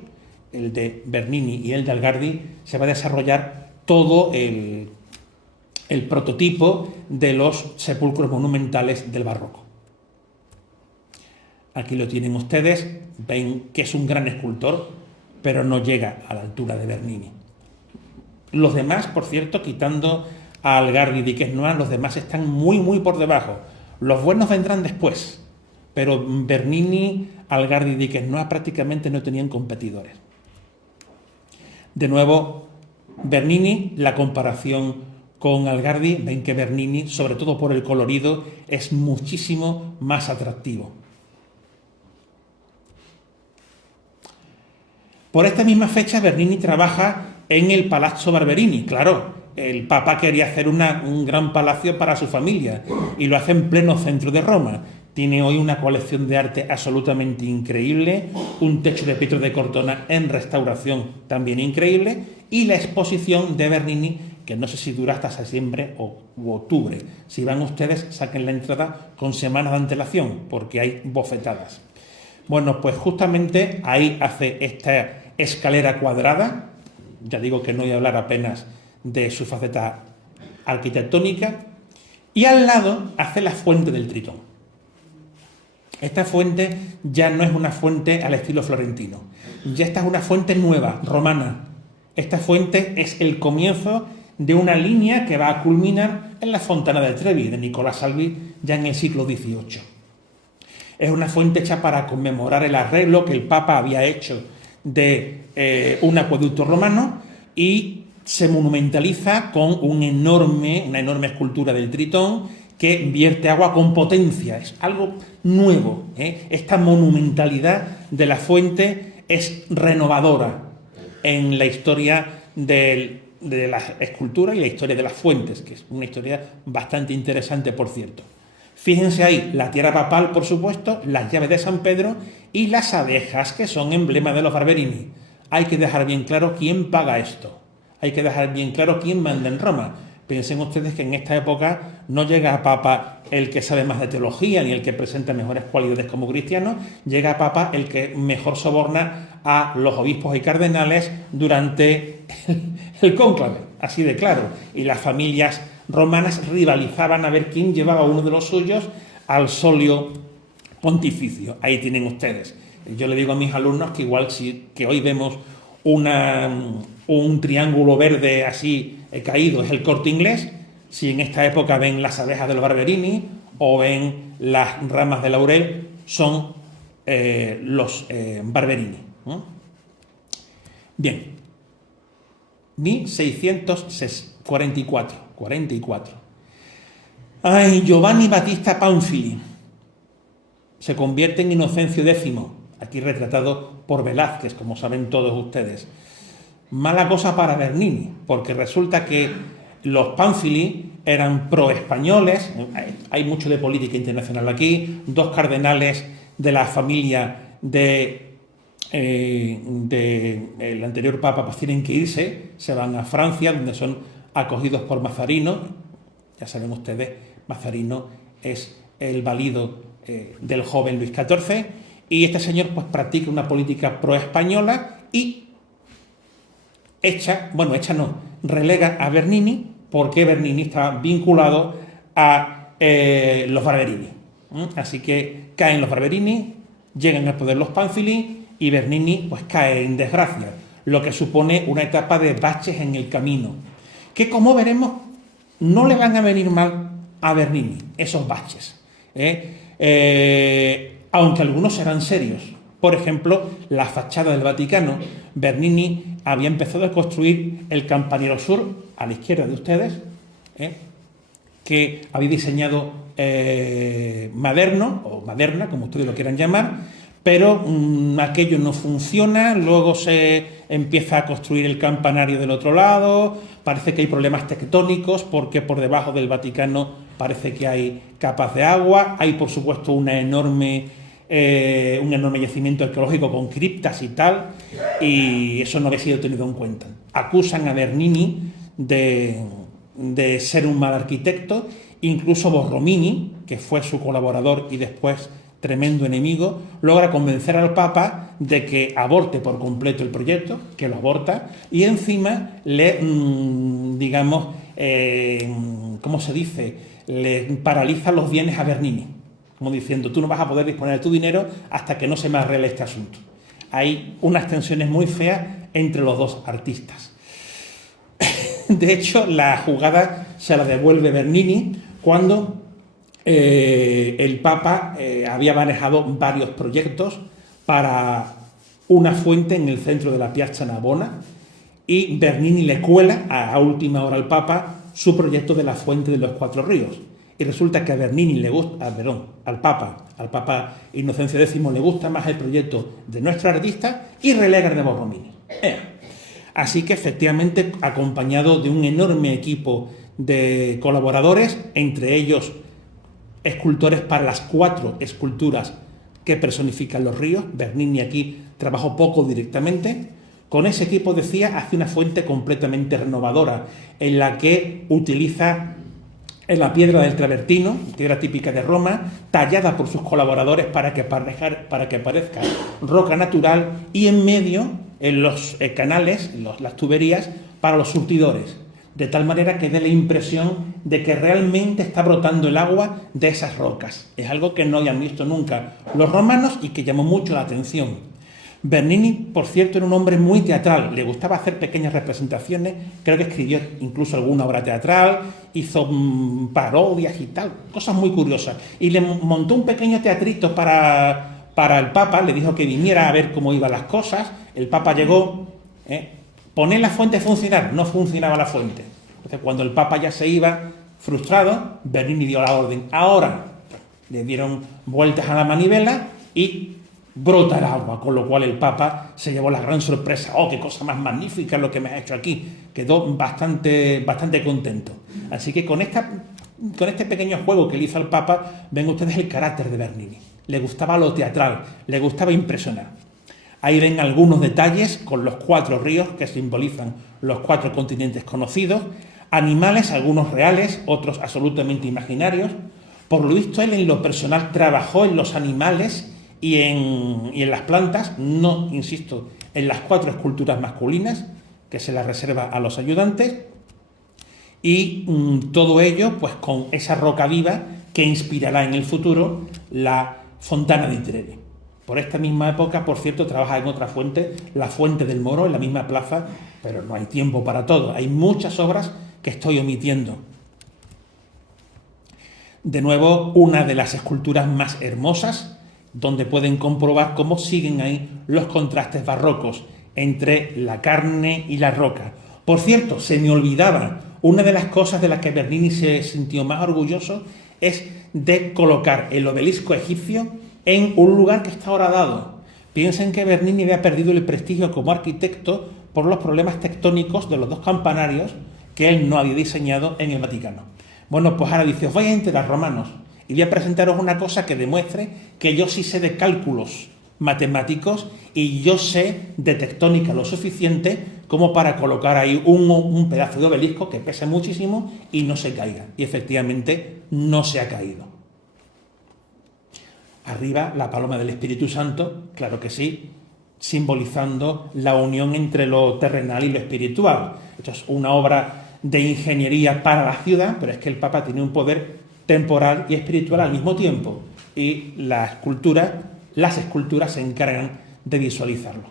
el de Bernini y el de Algardi, se va a desarrollar todo el prototipo de los sepulcros monumentales del barroco. Aquí lo tienen ustedes, ven que es un gran escultor, pero no llega a la altura de Bernini. Los demás, por cierto, quitando a Algardi y Duquesnoy, los demás están muy, muy por debajo. Los buenos vendrán después, pero Bernini, Algardi y Duquesnoy prácticamente no tenían competidores. De nuevo, Bernini, la comparación con Algardi, ven que Bernini, sobre todo por el colorido, es muchísimo más atractivo. Por esta misma fecha, Bernini trabaja en el Palazzo Barberini. Claro, el Papa quería hacer un gran palacio para su familia y lo hace en pleno centro de Roma. Tiene hoy una colección de arte absolutamente increíble, un techo de Pietro de Cortona en restauración también increíble, y la exposición de Bernini, que no sé si dura hasta septiembre u octubre. Si van ustedes, saquen la entrada con semanas de antelación, porque hay bofetadas. Bueno, pues justamente ahí hace esta escalera cuadrada. Ya digo que no voy a hablar apenas de su faceta arquitectónica. Y al lado hace la fuente del Tritón. Esta fuente ya no es una fuente al estilo florentino. Ya esta es una fuente nueva, romana. Esta fuente es el comienzo de una línea que va a culminar en la Fontana del Trevi, de Nicolás Salvi, ya en el siglo XVIII. Es una fuente hecha para conmemorar el arreglo que el Papa había hecho de un acueducto romano, y se monumentaliza con una enorme escultura del Tritón que vierte agua con potencia. Es algo nuevo. Esta monumentalidad de la fuente es renovadora en la historia de la escultura y la historia de las fuentes, que es una historia bastante interesante, por cierto. Fíjense ahí, la tiara papal, por supuesto, las llaves de San Pedro y las abejas, que son emblema de los Barberini. Hay que dejar bien claro quién paga esto. Hay que dejar bien claro quién manda en Roma. Piensen ustedes que en esta época no llega a Papa el que sabe más de teología ni el que presenta mejores cualidades como cristiano. Llega a Papa el que mejor soborna a los obispos y cardenales durante el cónclave, así de claro. Y las familias romanas rivalizaban a ver quién llevaba uno de los suyos al solio pontificio. Ahí tienen ustedes. Yo le digo a mis alumnos que igual que hoy vemos un triángulo verde así caído es el Corte Inglés, si en esta época ven las abejas de los Barberini o ven las ramas de laurel, son los Barberini. Bien, 1644. Ay, Giovanni Battista Pamphili se convierte en Inocencio X, aquí retratado por Velázquez, como saben todos ustedes. Mala cosa para Bernini, porque resulta que los Pamphili eran pro-españoles, hay mucho de política internacional aquí, dos cardenales de la familia del anterior papa pues tienen que irse, se van a Francia, donde son acogidos por Mazarino. Ya saben ustedes, Mazarino es el valido del joven Luis XIV, y este señor pues practica una política pro-española y relega a Bernini, porque Bernini está vinculado a los Barberini. Así que caen los Barberini, llegan al poder los Pamphili y Bernini pues cae en desgracia, lo que supone una etapa de baches en el camino, que como veremos no le van a venir mal a Bernini esos baches, aunque algunos serán serios. Por ejemplo, la fachada del Vaticano. Bernini había empezado a construir el campanile sur, a la izquierda de ustedes, que había diseñado Maderno, o Maderna, como ustedes lo quieran llamar, pero aquello no funciona. Luego se empieza a construir el campanario del otro lado, parece que hay problemas tectónicos, porque por debajo del Vaticano parece que hay capas de agua, hay por supuesto un enorme yacimiento arqueológico con criptas y tal, y eso no había sido tenido en cuenta. Acusan a Bernini de ser un mal arquitecto, incluso Borromini, que fue su colaborador y después tremendo enemigo, logra convencer al Papa de que aborte por completo el proyecto, que lo aborta, y encima le, ¿cómo se dice?, le paraliza los bienes a Bernini, como diciendo, tú no vas a poder disponer de tu dinero hasta que no se me arregle este asunto. Hay unas tensiones muy feas entre los dos artistas. De hecho, la jugada se la devuelve Bernini cuando el Papa había manejado varios proyectos para una fuente en el centro de la Piazza Navona, y Bernini le cuela a última hora al Papa su proyecto de la fuente de los Cuatro Ríos. Y resulta que a Bernini le gusta, al Papa Inocencio X le gusta más el proyecto de nuestro artista y relega el de Borromini. Así que efectivamente, acompañado de un enorme equipo de colaboradores, entre ellos escultores para las 4 esculturas que personifican los ríos. Bernini aquí trabajó poco directamente. Con ese equipo, decía, hace una fuente completamente renovadora, en la que utiliza la piedra del travertino, piedra típica de Roma, tallada por sus colaboradores para que parezca roca natural, y en medio, en los canales, las tuberías para los surtidores, de tal manera que dé la impresión de que realmente está brotando el agua de esas rocas. Es algo que no habían visto nunca los romanos y que llamó mucho la atención. Bernini, por cierto, era un hombre muy teatral, le gustaba hacer pequeñas representaciones, creo que escribió incluso alguna obra teatral, hizo parodias y tal, cosas muy curiosas, y le montó un pequeño teatrito para el Papa, le dijo que viniera a ver cómo iban las cosas. El Papa llegó, poner la fuente a funcionar, no funcionaba la fuente. Entonces, cuando el Papa ya se iba, frustrado, Bernini dio la orden, ahora. Le dieron vueltas a la manivela y brota el agua, con lo cual el Papa se llevó la gran sorpresa. ¡Oh, qué cosa más magnífica lo que me has hecho aquí! Quedó bastante contento. Así que con este pequeño juego que le hizo al Papa, ven ustedes el carácter de Bernini. Le gustaba lo teatral, le gustaba impresionar. Ahí ven algunos detalles con los 4 ríos que simbolizan los 4 continentes conocidos, animales, algunos reales, otros absolutamente imaginarios. Por lo visto, él en lo personal trabajó en los animales y en las plantas, no, insisto, en las 4 esculturas masculinas, que se las reserva a los ayudantes. Y todo ello pues con esa roca viva que inspirará en el futuro la Fontana di Trevi. Por esta misma época, por cierto, trabaja en otra fuente, la Fuente del Moro, en la misma plaza, pero no hay tiempo para todo. Hay muchas obras que estoy omitiendo. De nuevo, una de las esculturas más hermosas, donde pueden comprobar cómo siguen ahí los contrastes barrocos entre la carne y la roca. Por cierto, se me olvidaba, una de las cosas de las que Bernini se sintió más orgulloso es de colocar el obelisco egipcio en un lugar que está ahora dado. Piensen que Bernini había perdido el prestigio como arquitecto por los problemas tectónicos de los dos campanarios que él no había diseñado en el Vaticano. Bueno, pues ahora dice, os vais a enterar, romanos, y voy a presentaros una cosa que demuestre que yo sí sé de cálculos matemáticos y yo sé de tectónica lo suficiente como para colocar ahí un pedazo de obelisco que pese muchísimo y no se caiga. Y efectivamente no se ha caído. Arriba la paloma del Espíritu Santo, claro que sí, simbolizando la unión entre lo terrenal y lo espiritual. Esto es una obra de ingeniería para la ciudad, pero es que el Papa tiene un poder temporal y espiritual al mismo tiempo, y las esculturas se encargan de visualizarlo.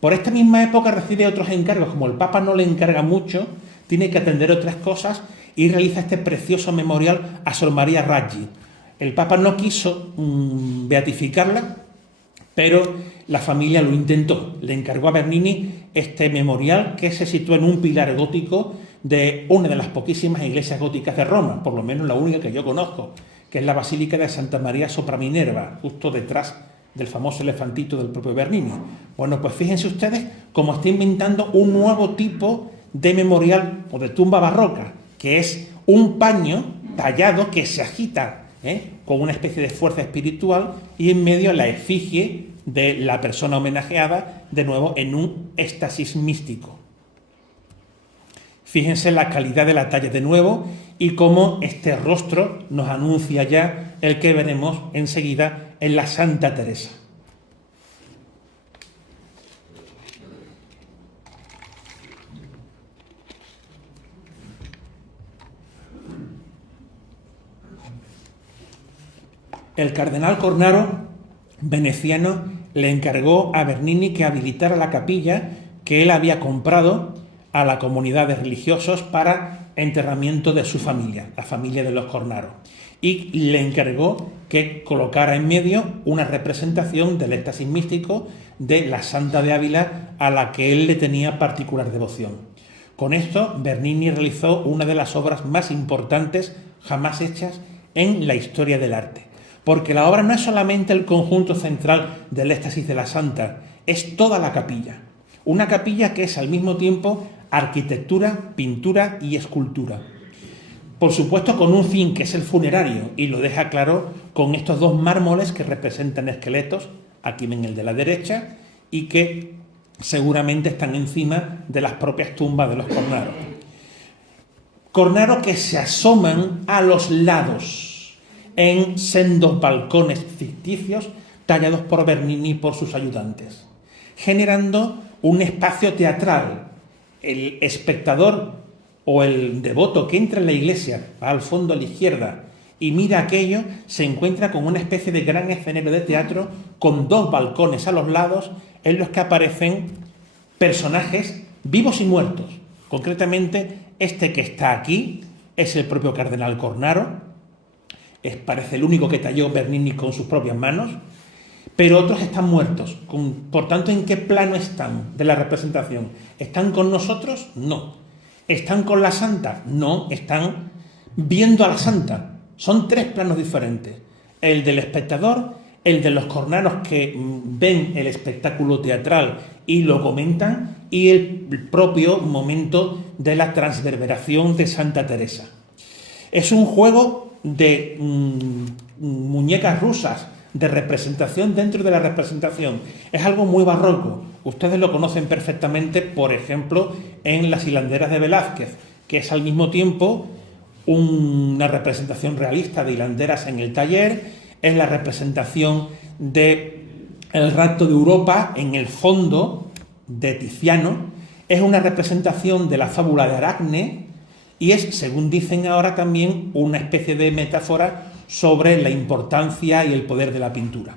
Por esta misma época recibe otros encargos, como el Papa no le encarga mucho, tiene que atender otras cosas y realiza este precioso memorial a Sor María Raggi. El Papa no quiso beatificarla, pero la familia lo intentó. Le encargó a Bernini este memorial que se sitúa en un pilar gótico de una de las poquísimas iglesias góticas de Roma, por lo menos la única que yo conozco, que es la Basílica de Santa María sopra Minerva, justo detrás del famoso elefantito del propio Bernini. Bueno, pues fíjense ustedes cómo está inventando un nuevo tipo de memorial o de tumba barroca, que es un paño tallado que se agita con una especie de fuerza espiritual y en medio la efigie de la persona homenajeada, de nuevo en un éxtasis místico. Fíjense la calidad de la talla de nuevo y cómo este rostro nos anuncia ya el que veremos enseguida en la Santa Teresa. El cardenal Cornaro, veneciano, le encargó a Bernini que habilitara la capilla que él había comprado a la comunidad de religiosos para enterramiento de su familia, la familia de los Cornaro, y le encargó que colocara en medio una representación del éxtasis místico de la Santa de Ávila, a la que él le tenía particular devoción. Con esto, Bernini realizó una de las obras más importantes jamás hechas en la historia del arte, porque la obra no es solamente el conjunto central del éxtasis de la Santa, es toda la capilla. Una capilla que es al mismo tiempo arquitectura, pintura y escultura. Por supuesto con un fin que es el funerario, y lo deja claro con estos dos mármoles que representan esqueletos, aquí ven el de la derecha, y que seguramente están encima de las propias tumbas de los Cornaro. Cornaro que se asoman a los lados en sendos balcones ficticios tallados por Bernini y por sus ayudantes, generando un espacio teatral. El espectador o el devoto que entra en la iglesia, va al fondo a la izquierda y mira aquello, se encuentra con una especie de gran escenario de teatro con dos balcones a los lados en los que aparecen personajes vivos y muertos. Concretamente, este que está aquí es el propio cardenal Cornaro, parece el único que talló Bernini con sus propias manos, pero otros están muertos. Por tanto, ¿en qué plano están de la representación? ¿Están con nosotros? No. ¿Están con la Santa? No, están viendo a la Santa. Son tres planos diferentes. El del espectador, el de los cornaros que ven el espectáculo teatral y lo comentan, y el propio momento de la transverberación de Santa Teresa. Es un juego de muñecas rusas, de representación dentro de la representación. Es algo muy barroco. Ustedes lo conocen perfectamente, por ejemplo, en las hilanderas de Velázquez, que es al mismo tiempo una representación realista de hilanderas en el taller, es la representación de El rapto de Europa en el fondo de Tiziano, es una representación de la fábula de Aracne y es, según dicen ahora, también una especie de metáfora sobre la importancia y el poder de la pintura.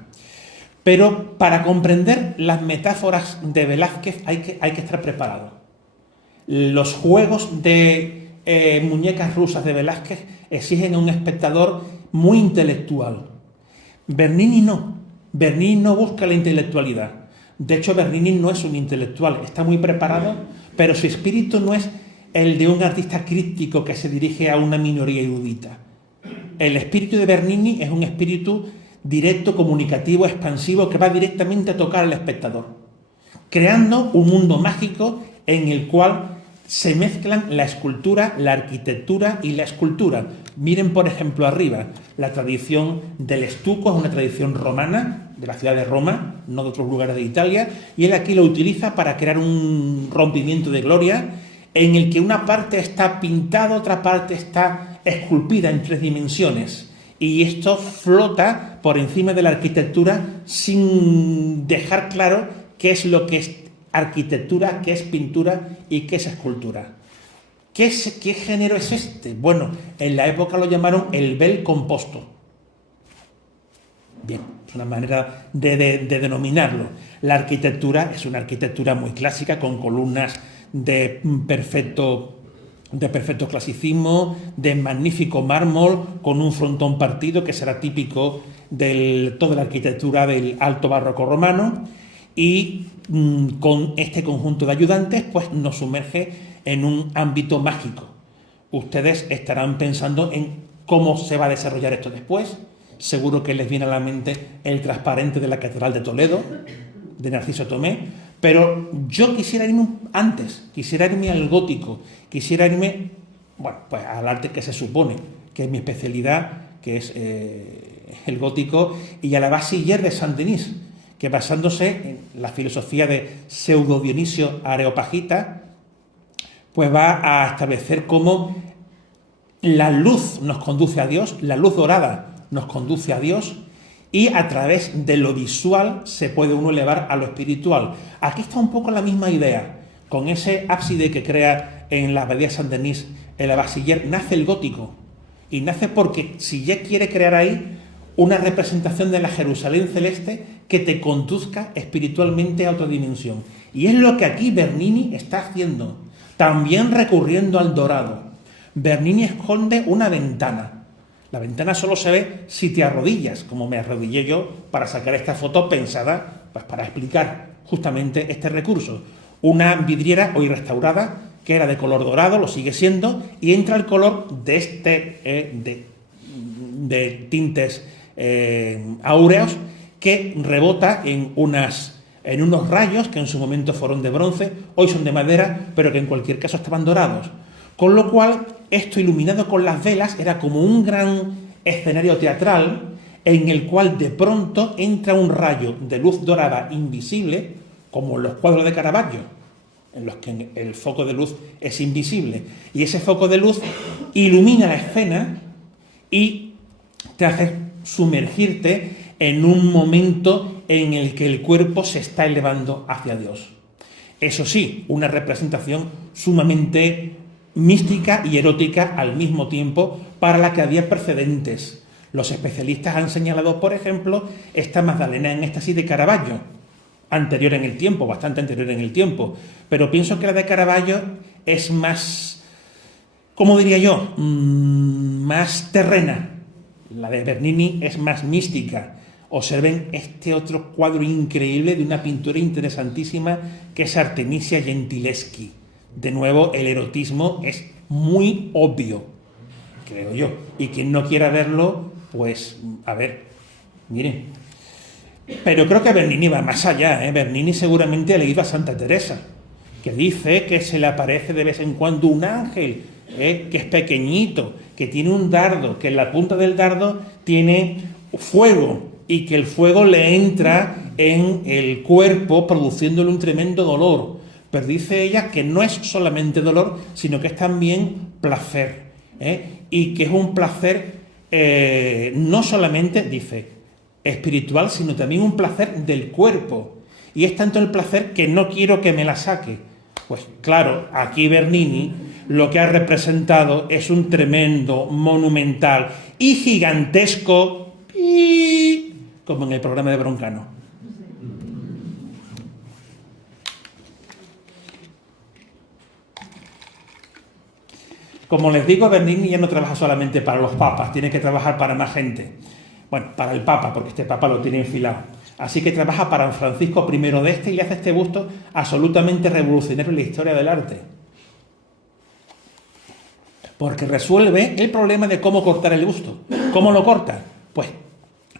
Pero para comprender las metáforas de Velázquez hay que estar preparado. Los juegos de muñecas rusas de Velázquez exigen a un espectador muy intelectual. Bernini no busca la intelectualidad. De hecho, Bernini no es un intelectual, está muy preparado, pero su espíritu no es el de un artista crítico que se dirige a una minoría erudita. El espíritu de Bernini es un espíritu directo, comunicativo, expansivo, que va directamente a tocar al espectador, creando un mundo mágico en el cual se mezclan la escultura, la arquitectura y la escultura. Miren, por ejemplo, arriba, la tradición del estuco es una tradición romana, de la ciudad de Roma, no de otros lugares de Italia, y él aquí lo utiliza para crear un rompimiento de gloria en el que una parte está pintada, otra parte está esculpida en 3 dimensiones. Y esto flota por encima de la arquitectura sin dejar claro qué es lo que es arquitectura, qué es pintura y qué es escultura. ¿Qué género es este? Bueno, en la época lo llamaron el bel composto. Bien, es una manera de denominarlo. La arquitectura es una arquitectura muy clásica, con columnas de perfecto clasicismo, de magnífico mármol, con un frontón partido que será típico de toda la arquitectura del alto barroco romano, y con este conjunto de ayudantes pues nos sumerge en un ámbito mágico. Ustedes estarán pensando en cómo se va a desarrollar esto después. Seguro que les viene a la mente el transparente de la Catedral de Toledo, de Narciso Tomé, pero yo quisiera irme antes, quisiera irme al gótico, quisiera irme, bueno, pues al arte que se supone que es mi especialidad, que es el gótico, y a la Basilière de Saint-Denis, que basándose en la filosofía de Pseudo Dionisio Areopagita, pues va a establecer cómo la luz nos conduce a Dios, la luz dorada nos conduce a Dios, y a través de lo visual se puede uno elevar a lo espiritual. Aquí está un poco la misma idea. Con ese ábside que crea en la abadía de Saint-Denis, en la Basilière, nace el gótico. Y nace porque Sillé quiere crear ahí una representación de la Jerusalén celeste que te conduzca espiritualmente a otra dimensión. Y es lo que aquí Bernini está haciendo, también recurriendo al dorado. Bernini esconde una ventana. La ventana solo se ve si te arrodillas, como me arrodillé yo para sacar esta foto pensada pues para explicar justamente este recurso. Una vidriera hoy restaurada que era de color dorado, lo sigue siendo, y entra el color de de tintes áureos que rebota en unos rayos que en su momento fueron de bronce, hoy son de madera, pero que en cualquier caso estaban dorados. Con lo cual, esto iluminado con las velas era como un gran escenario teatral en el cual de pronto entra un rayo de luz dorada invisible, como en los cuadros de Caravaggio, en los que el foco de luz es invisible. Y ese foco de luz ilumina la escena y te hace sumergirte en un momento en el que el cuerpo se está elevando hacia Dios. Eso sí, una representación sumamente mística y erótica al mismo tiempo, para la que había precedentes. Los especialistas han señalado, por ejemplo, esta Magdalena en éxtasis de Caravaggio, anterior en el tiempo, bastante anterior en el tiempo, pero pienso que la de Caravaggio es más, ¿cómo diría yo?, más terrena. La de Bernini es más mística. Observen este otro cuadro increíble de una pintura interesantísima que es Artemisia Gentileschi. De nuevo, el erotismo es muy obvio, creo yo. Y quien no quiera verlo, pues, a ver, miren. Pero creo que Bernini va más allá, ¿eh? Bernini seguramente ha leído a Santa Teresa, que dice que se le aparece de vez en cuando un ángel, que es pequeñito, que tiene un dardo, que en la punta del dardo tiene fuego, y que el fuego le entra en el cuerpo produciéndole un tremendo dolor. Pero dice ella que no es solamente dolor, sino que es también placer, y que es un placer no solamente, dice, espiritual, sino también un placer del cuerpo. Y es tanto el placer que no quiero que me la saque. Pues claro, aquí Bernini lo que ha representado es un tremendo, monumental y gigantesco como en el programa de Broncano. Como les digo, Bernini ya no trabaja solamente para los papas, tiene que trabajar para más gente. Bueno, para el papa, porque este papa lo tiene enfilado. Así que trabaja para Francisco I de este y le hace este busto absolutamente revolucionario en la historia del arte. Porque resuelve el problema de cómo cortar el busto. ¿Cómo lo corta? Pues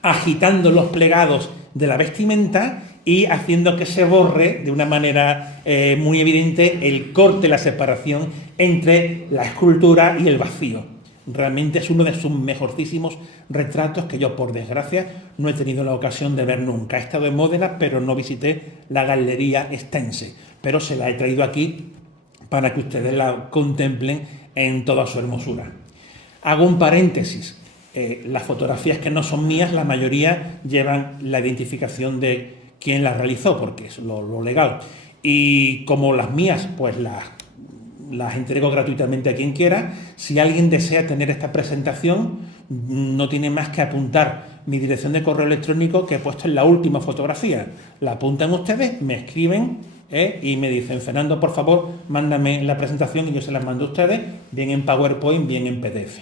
agitando los plegados de la vestimenta y haciendo que se borre de una manera muy evidente el corte, la separación entre la escultura y el vacío. Realmente es uno de sus mejorcísimos retratos que yo, por desgracia, no he tenido la ocasión de ver nunca. He estado en Módena, pero no visité la Galería Estense, pero se la he traído aquí para que ustedes la contemplen en toda su hermosura. Hago un paréntesis. Las fotografías que no son mías, la mayoría llevan la identificación de quién las realizó, porque es lo legal. Y como las mías, pues las entrego gratuitamente a quien quiera. Si alguien desea tener esta presentación, no tiene más que apuntar mi dirección de correo electrónico que he puesto en la última fotografía. La apuntan ustedes, me escriben y me dicen: Fernando, por favor, mándame la presentación y yo se las mando a ustedes, bien en PowerPoint, bien en PDF.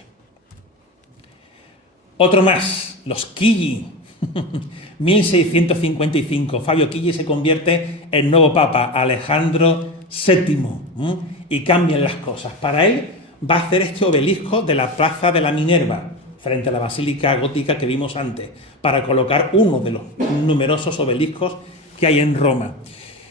Otro más, los Chigi. 1655, Fabio Chigi se convierte en nuevo papa, Alejandro VII, y cambian las cosas. Para él va a hacer este obelisco de la Plaza de la Minerva, frente a la Basílica Gótica que vimos antes, para colocar uno de los numerosos obeliscos que hay en Roma.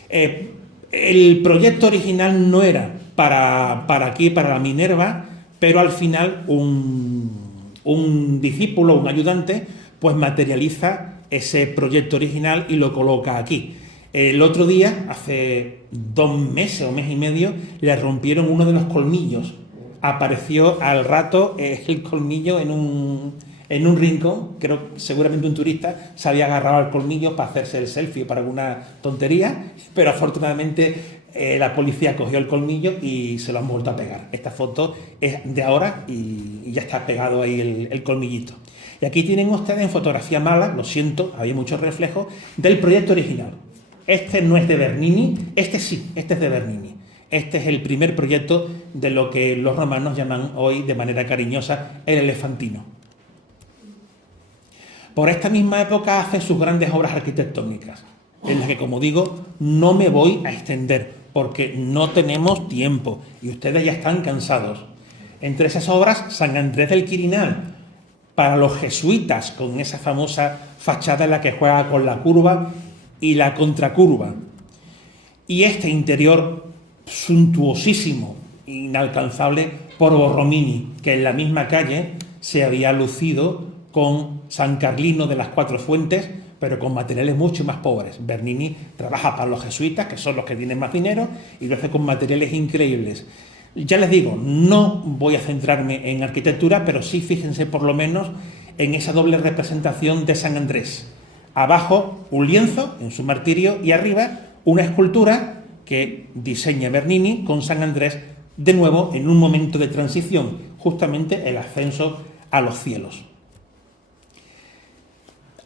El proyecto original no era para aquí, para la Minerva, pero al final un discípulo, un ayudante, pues materializa ese proyecto original y lo coloca aquí. El otro día, hace 2 meses o mes y medio, le rompieron uno de los colmillos. Apareció al rato el colmillo en un rincón. Creo que seguramente un turista se había agarrado al colmillo para hacerse el selfie para alguna tontería, pero afortunadamente la policía cogió el colmillo y se lo han vuelto a pegar. Esta foto es de ahora y ya está pegado ahí el colmillito. Y aquí tienen ustedes en fotografía mala, lo siento, había muchos reflejos, del proyecto original. Este no es de Bernini, este sí, este es de Bernini. Este es el primer proyecto de lo que los romanos llaman hoy de manera cariñosa el elefantino. Por esta misma época hace sus grandes obras arquitectónicas, en las que, como digo, no me voy a extender, porque no tenemos tiempo y ustedes ya están cansados. Entre esas obras, San Andrés del Quirinal, para los jesuitas, con esa famosa fachada en la que juega con la curva y la contracurva. Y este interior suntuosísimo, inalcanzable por Borromini, que en la misma calle se había lucido con San Carlino de las Cuatro Fuentes, pero con materiales mucho más pobres. Bernini trabaja para los jesuitas, que son los que tienen más dinero, y lo hace con materiales increíbles. Ya les digo, no voy a centrarme en arquitectura, pero sí fíjense por lo menos en esa doble representación de San Andrés. Abajo un lienzo en su martirio y arriba una escultura que diseña Bernini con San Andrés, de nuevo en un momento de transición, justamente el ascenso a los cielos.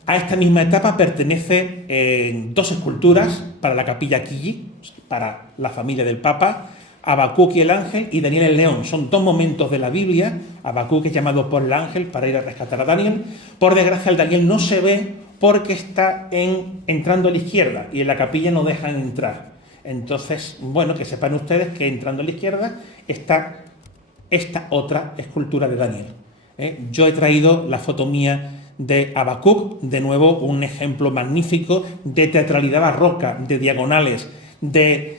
A esta misma etapa pertenece 2 esculturas para la capilla Chigi, para la familia del Papa, Habacuc y el ángel y Daniel el león. Son 2 momentos de la Biblia. Habacuc es llamado por el ángel para ir a rescatar a Daniel. Por desgracia, el Daniel no se ve porque está entrando a la izquierda y en la capilla no dejan entrar. Entonces, bueno, que sepan ustedes que entrando a la izquierda está esta otra escultura de Daniel. Yo he traído la foto mía de Habacuc, de nuevo un ejemplo magnífico de teatralidad barroca, de diagonales, de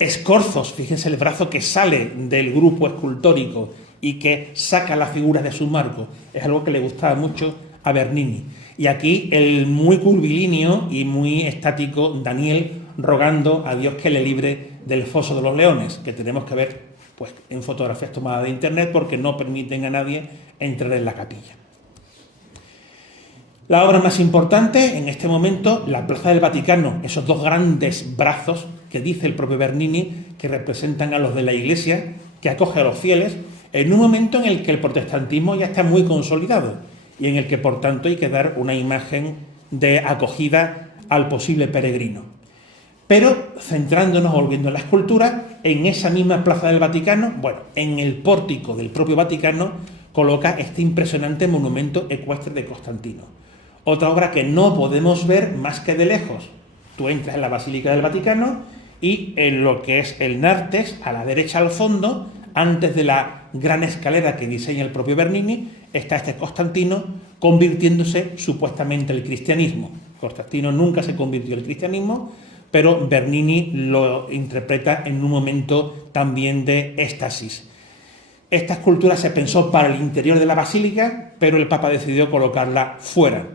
escorzos. Fíjense el brazo que sale del grupo escultórico y que saca las figuras de su marco. Es algo que le gustaba mucho a Bernini. Y aquí el muy curvilíneo y muy estático Daniel rogando a Dios que le libre del foso de los leones, que tenemos que ver pues en fotografías tomadas de internet porque no permiten a nadie entrar en la capilla. La obra más importante en este momento, la Plaza del Vaticano, esos 2 grandes brazos que dice el propio Bernini que representan a los de la Iglesia, que acoge a los fieles, en un momento en el que el protestantismo ya está muy consolidado y en el que, por tanto, hay que dar una imagen de acogida al posible peregrino. Pero, centrándonos, volviendo a la escultura, en esa misma plaza del Vaticano, bueno, en el pórtico del propio Vaticano, coloca este impresionante monumento ecuestre de Constantino. Otra obra que no podemos ver más que de lejos. Tú entras en la Basílica del Vaticano y en lo que es el nártex, a la derecha al fondo, antes de la gran escalera que diseña el propio Bernini, está este Constantino convirtiéndose supuestamente al cristianismo. Constantino nunca se convirtió al cristianismo, pero Bernini lo interpreta en un momento también de éxtasis. Esta escultura se pensó para el interior de la basílica, pero el Papa decidió colocarla fuera.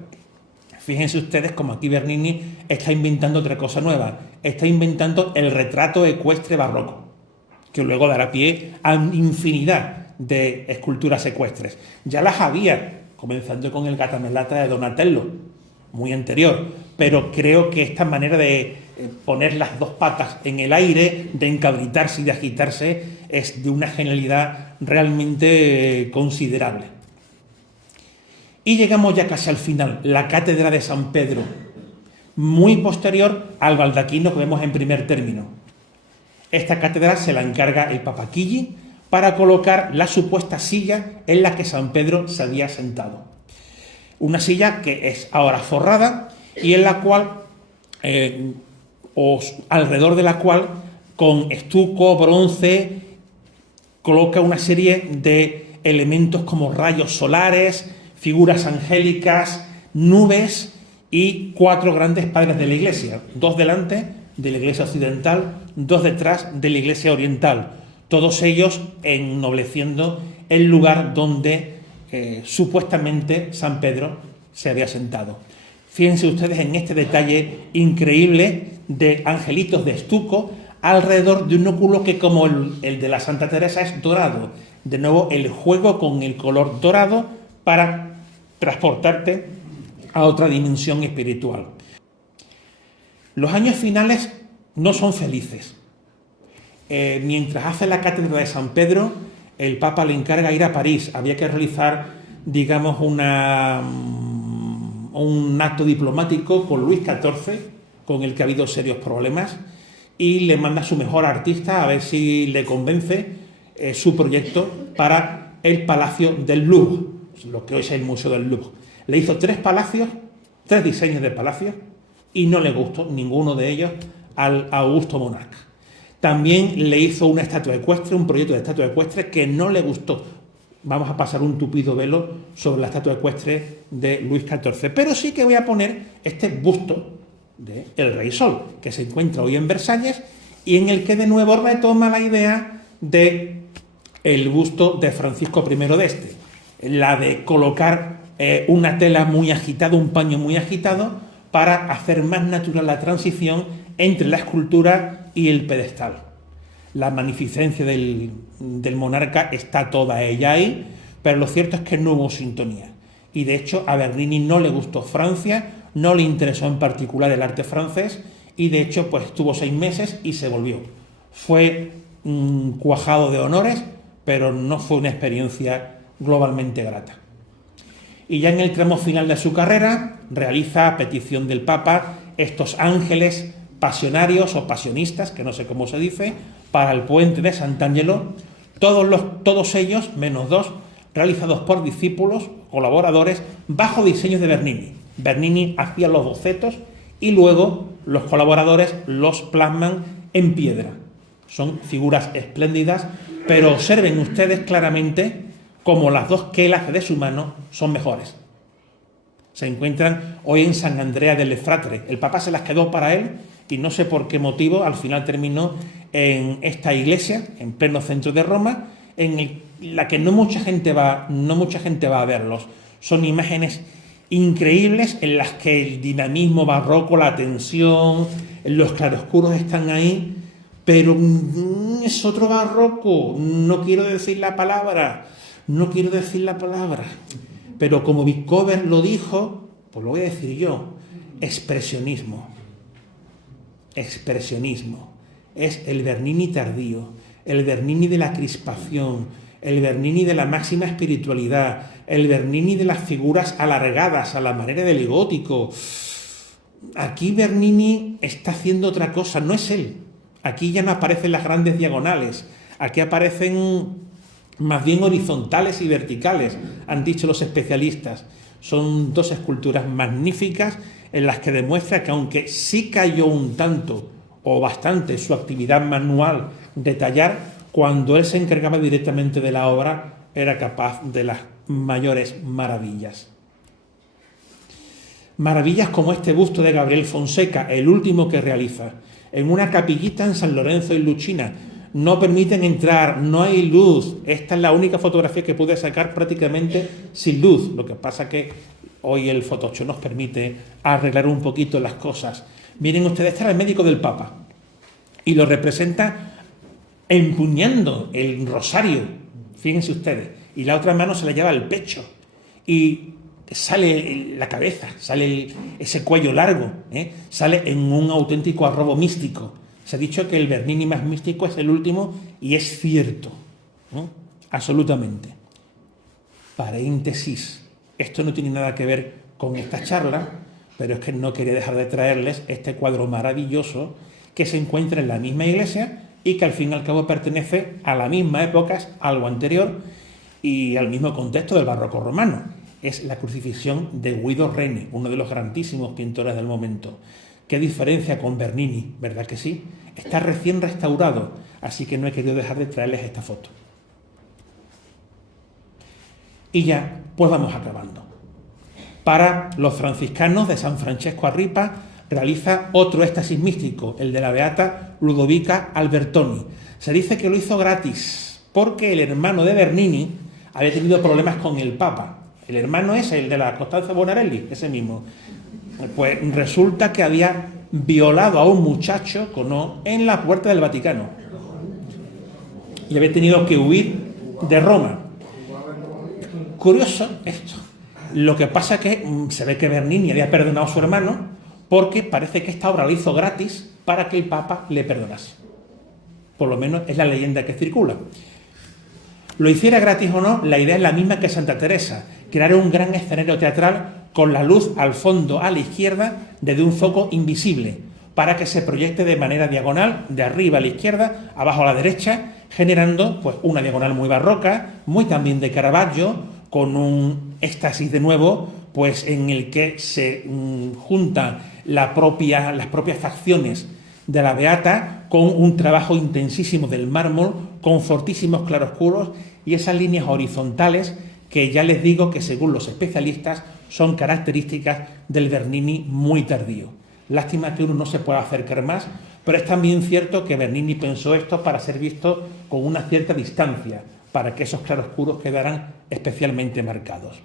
Fíjense ustedes como aquí Bernini está inventando otra cosa nueva, está inventando el retrato ecuestre barroco, que luego dará pie a infinidad de esculturas ecuestres. Ya las había, comenzando con el Gatamelata de Donatello, muy anterior, pero creo que esta manera de poner las dos patas en el aire, de encabritarse y de agitarse, es de una genialidad realmente considerable. Y llegamos ya casi al final, la Cátedra de San Pedro, muy posterior al baldaquino que vemos en primer término. Esta cátedra se la encarga el Papa Chigi para colocar la supuesta silla en la que San Pedro se había sentado. Una silla que es ahora forrada y en la cual, alrededor de la cual, con estuco, bronce, coloca una serie de elementos como rayos solares, figuras angélicas, nubes y 4 grandes padres de la Iglesia, 2 delante de la Iglesia occidental, 2 detrás de la Iglesia oriental, todos ellos ennobleciendo el lugar donde supuestamente San Pedro se había sentado. Fíjense ustedes en este detalle increíble de angelitos de estuco alrededor de un óculo que, como el de la Santa Teresa, es dorado. De nuevo, el juego con el color dorado para transportarte a otra dimensión espiritual. Los años finales no son felices. Mientras hace la cátedra de San Pedro, el Papa le encarga ir a París. Había que realizar, digamos, un acto diplomático con Luis XIV, con el que ha habido serios problemas, y le manda a su mejor artista a ver si le convence su proyecto para el Palacio del Louvre, lo que hoy es el Museo del Louvre. Le hizo 3 palacios, 3 diseños de palacios, y no le gustó ninguno de ellos al augusto monarca. También le hizo una estatua ecuestre, un proyecto de estatua ecuestre que no le gustó. Vamos a pasar un tupido velo sobre la estatua ecuestre de Luis XIV. Pero sí que voy a poner este busto del Rey Sol, que se encuentra hoy en Versalles y en el que de nuevo retoma la idea de el busto de Francisco I de este, la de colocar una tela muy agitada, un paño muy agitado, para hacer más natural la transición entre la escultura y el pedestal. La magnificencia del monarca está toda ella ahí, pero lo cierto es que no hubo sintonía. Y de hecho a Bernini no le gustó Francia, no le interesó en particular el arte francés, y de hecho pues estuvo 6 meses y se volvió. Fue cuajado de honores, pero no fue una experiencia globalmente grata. Y ya en el tramo final de su carrera realiza, a petición del Papa, estos ángeles pasionarios o pasionistas, que no sé cómo se dice, para el puente de Sant'Angelo, todos ellos, menos 2, realizados por discípulos, colaboradores, bajo diseños de Bernini. Bernini hacía los bocetos y luego los colaboradores los plasman en piedra. Son figuras espléndidas, pero observen ustedes claramente cómo las 2 que él hace de su mano son mejores. Se encuentran hoy en San Andrea del Fratre. El Papa se las quedó para él y no sé por qué motivo al final terminó en esta iglesia, en pleno centro de Roma, en la que no mucha gente va a verlos. Son imágenes increíbles en las que el dinamismo barroco, la tensión, los claroscuros están ahí, pero es otro barroco, no quiero decir la palabra, pero como Vicover lo dijo, pues lo voy a decir yo, expresionismo. es el Bernini tardío, el Bernini de la crispación, el Bernini de la máxima espiritualidad, el Bernini de las figuras alargadas a la manera del gótico. Aquí Bernini está haciendo otra cosa, no es él. Aquí ya no aparecen las grandes diagonales, aquí aparecen más bien horizontales y verticales, han dicho los especialistas. Son dos esculturas magníficas en las que demuestra que aunque sí cayó un tanto o bastante su actividad manual de tallar, cuando él se encargaba directamente de la obra era capaz de las mayores maravillas. Maravillas como este busto de Gabriel Fonseca, el último que realiza, en una capillita en San Lorenzo y Luchina. No permiten entrar, no hay luz. Esta es la única fotografía que pude sacar prácticamente sin luz. Lo que pasa que hoy el Photoshop nos permite arreglar un poquito las cosas. Miren ustedes, este era el médico del Papa y lo representa empuñando el rosario, fíjense ustedes, y la otra mano se la lleva al pecho y sale la cabeza, sale ese cuello largo, sale en un auténtico arrobo místico. Se ha dicho que el Bernini más místico es el último y es cierto, ¿no? Absolutamente. Paréntesis, esto no tiene nada que ver con esta charla, pero es que no quería dejar de traerles este cuadro maravilloso que se encuentra en la misma iglesia y que al fin y al cabo pertenece a la misma época, algo anterior y al mismo contexto del barroco romano. Es la crucifixión de Guido Reni, uno de los grandísimos pintores del momento. ¿Qué diferencia con Bernini? ¿Verdad que sí? Está recién restaurado, así que no he querido dejar de traerles esta foto. Y ya, pues vamos acabando. Para los franciscanos de San Francesco a Ripa realiza otro éxtasis místico, el de la beata Ludovica Albertoni. Se dice que lo hizo gratis porque el hermano de Bernini había tenido problemas con el Papa. El hermano es el de la Costanza Bonarelli, ese mismo. Pues resulta que había violado a un muchacho en la puerta del Vaticano y había tenido que huir de Roma. Curioso esto. Lo que pasa es que se ve que Bernini había perdonado a su hermano porque parece que esta obra la hizo gratis para que el Papa le perdonase. Por lo menos es la leyenda que circula. Lo hiciera gratis o no, la idea es la misma que Santa Teresa, crear un gran escenario teatral con la luz al fondo a la izquierda desde un foco invisible, para que se proyecte de manera diagonal, de arriba a la izquierda, abajo a la derecha, generando pues una diagonal muy barroca, muy también de Caravaggio, con un éxtasis de nuevo, pues en el que se juntan las propias facciones de la beata con un trabajo intensísimo del mármol, con fortísimos claroscuros y esas líneas horizontales que ya les digo que según los especialistas son características del Bernini muy tardío. Lástima que uno no se pueda acercar más, pero es también cierto que Bernini pensó esto para ser visto con una cierta distancia, para que esos claroscuros quedaran especialmente marcados.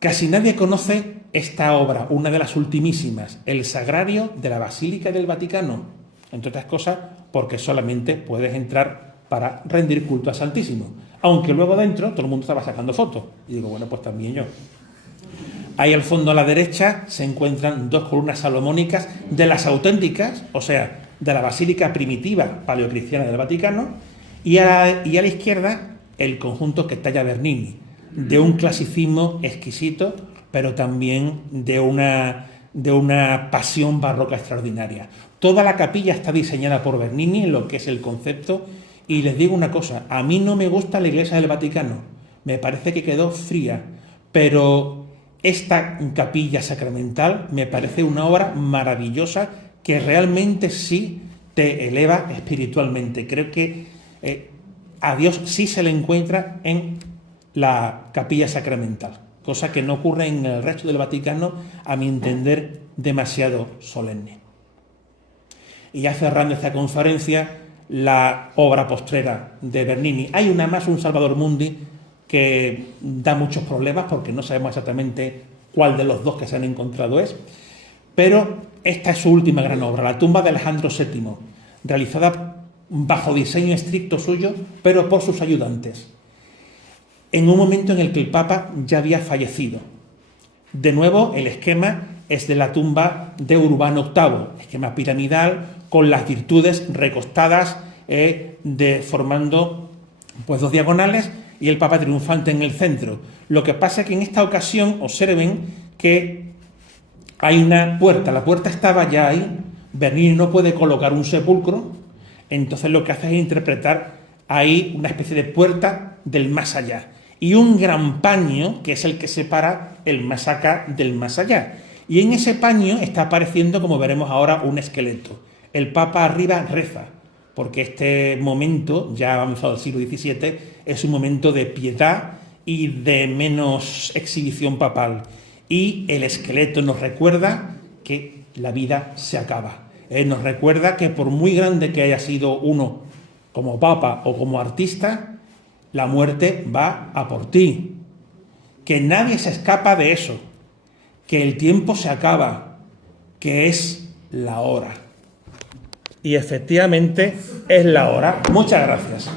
Casi nadie conoce esta obra, una de las ultimísimas, el Sagrario de la Basílica del Vaticano, entre otras cosas porque solamente puedes entrar para rendir culto al Santísimo, aunque luego dentro todo el mundo estaba sacando fotos, y digo, bueno, pues también yo. Ahí al fondo a la derecha se encuentran dos columnas salomónicas de las auténticas, o sea, de la Basílica primitiva paleocristiana del Vaticano, y a la izquierda el conjunto que talla Bernini, de un clasicismo exquisito, pero también de una pasión barroca extraordinaria. Toda la capilla está diseñada por Bernini en lo que es el concepto, y les digo una cosa, a mí no me gusta la iglesia del Vaticano, me parece que quedó fría, pero esta capilla sacramental me parece una obra maravillosa que realmente sí te eleva espiritualmente. Creo que a Dios sí se le encuentra en la capilla sacramental, cosa que no ocurre en el resto del Vaticano, a mi entender, demasiado solemne. Y ya cerrando esta conferencia, la obra postrera de Bernini. Hay una más, un Salvator Mundi, que da muchos problemas porque no sabemos exactamente cuál de los dos que se han encontrado es, pero esta es su última gran obra, la tumba de Alejandro VII, realizada bajo diseño estricto suyo, pero por sus ayudantes, en un momento en el que el Papa ya había fallecido. De nuevo, el esquema es de la tumba de Urbano VIII, esquema piramidal con las virtudes recostadas, formando pues 2 diagonales y el Papa triunfante en el centro. Lo que pasa es que en esta ocasión observen que hay una puerta, la puerta estaba ya ahí, Bernini no puede colocar un sepulcro, entonces lo que hace es interpretar ahí una especie de puerta del más allá y un gran paño que es el que separa el más acá del más allá. Y en ese paño está apareciendo, como veremos ahora, un esqueleto. El Papa arriba reza, porque este momento, ya avanzado el siglo XVII, es un momento de piedad y de menos exhibición papal. Y el esqueleto nos recuerda que la vida se acaba. Nos recuerda que por muy grande que haya sido uno como papa o como artista, la muerte va a por ti. Que nadie se escapa de eso. Que el tiempo se acaba. Que es la hora. Y efectivamente es la hora. Muchas gracias.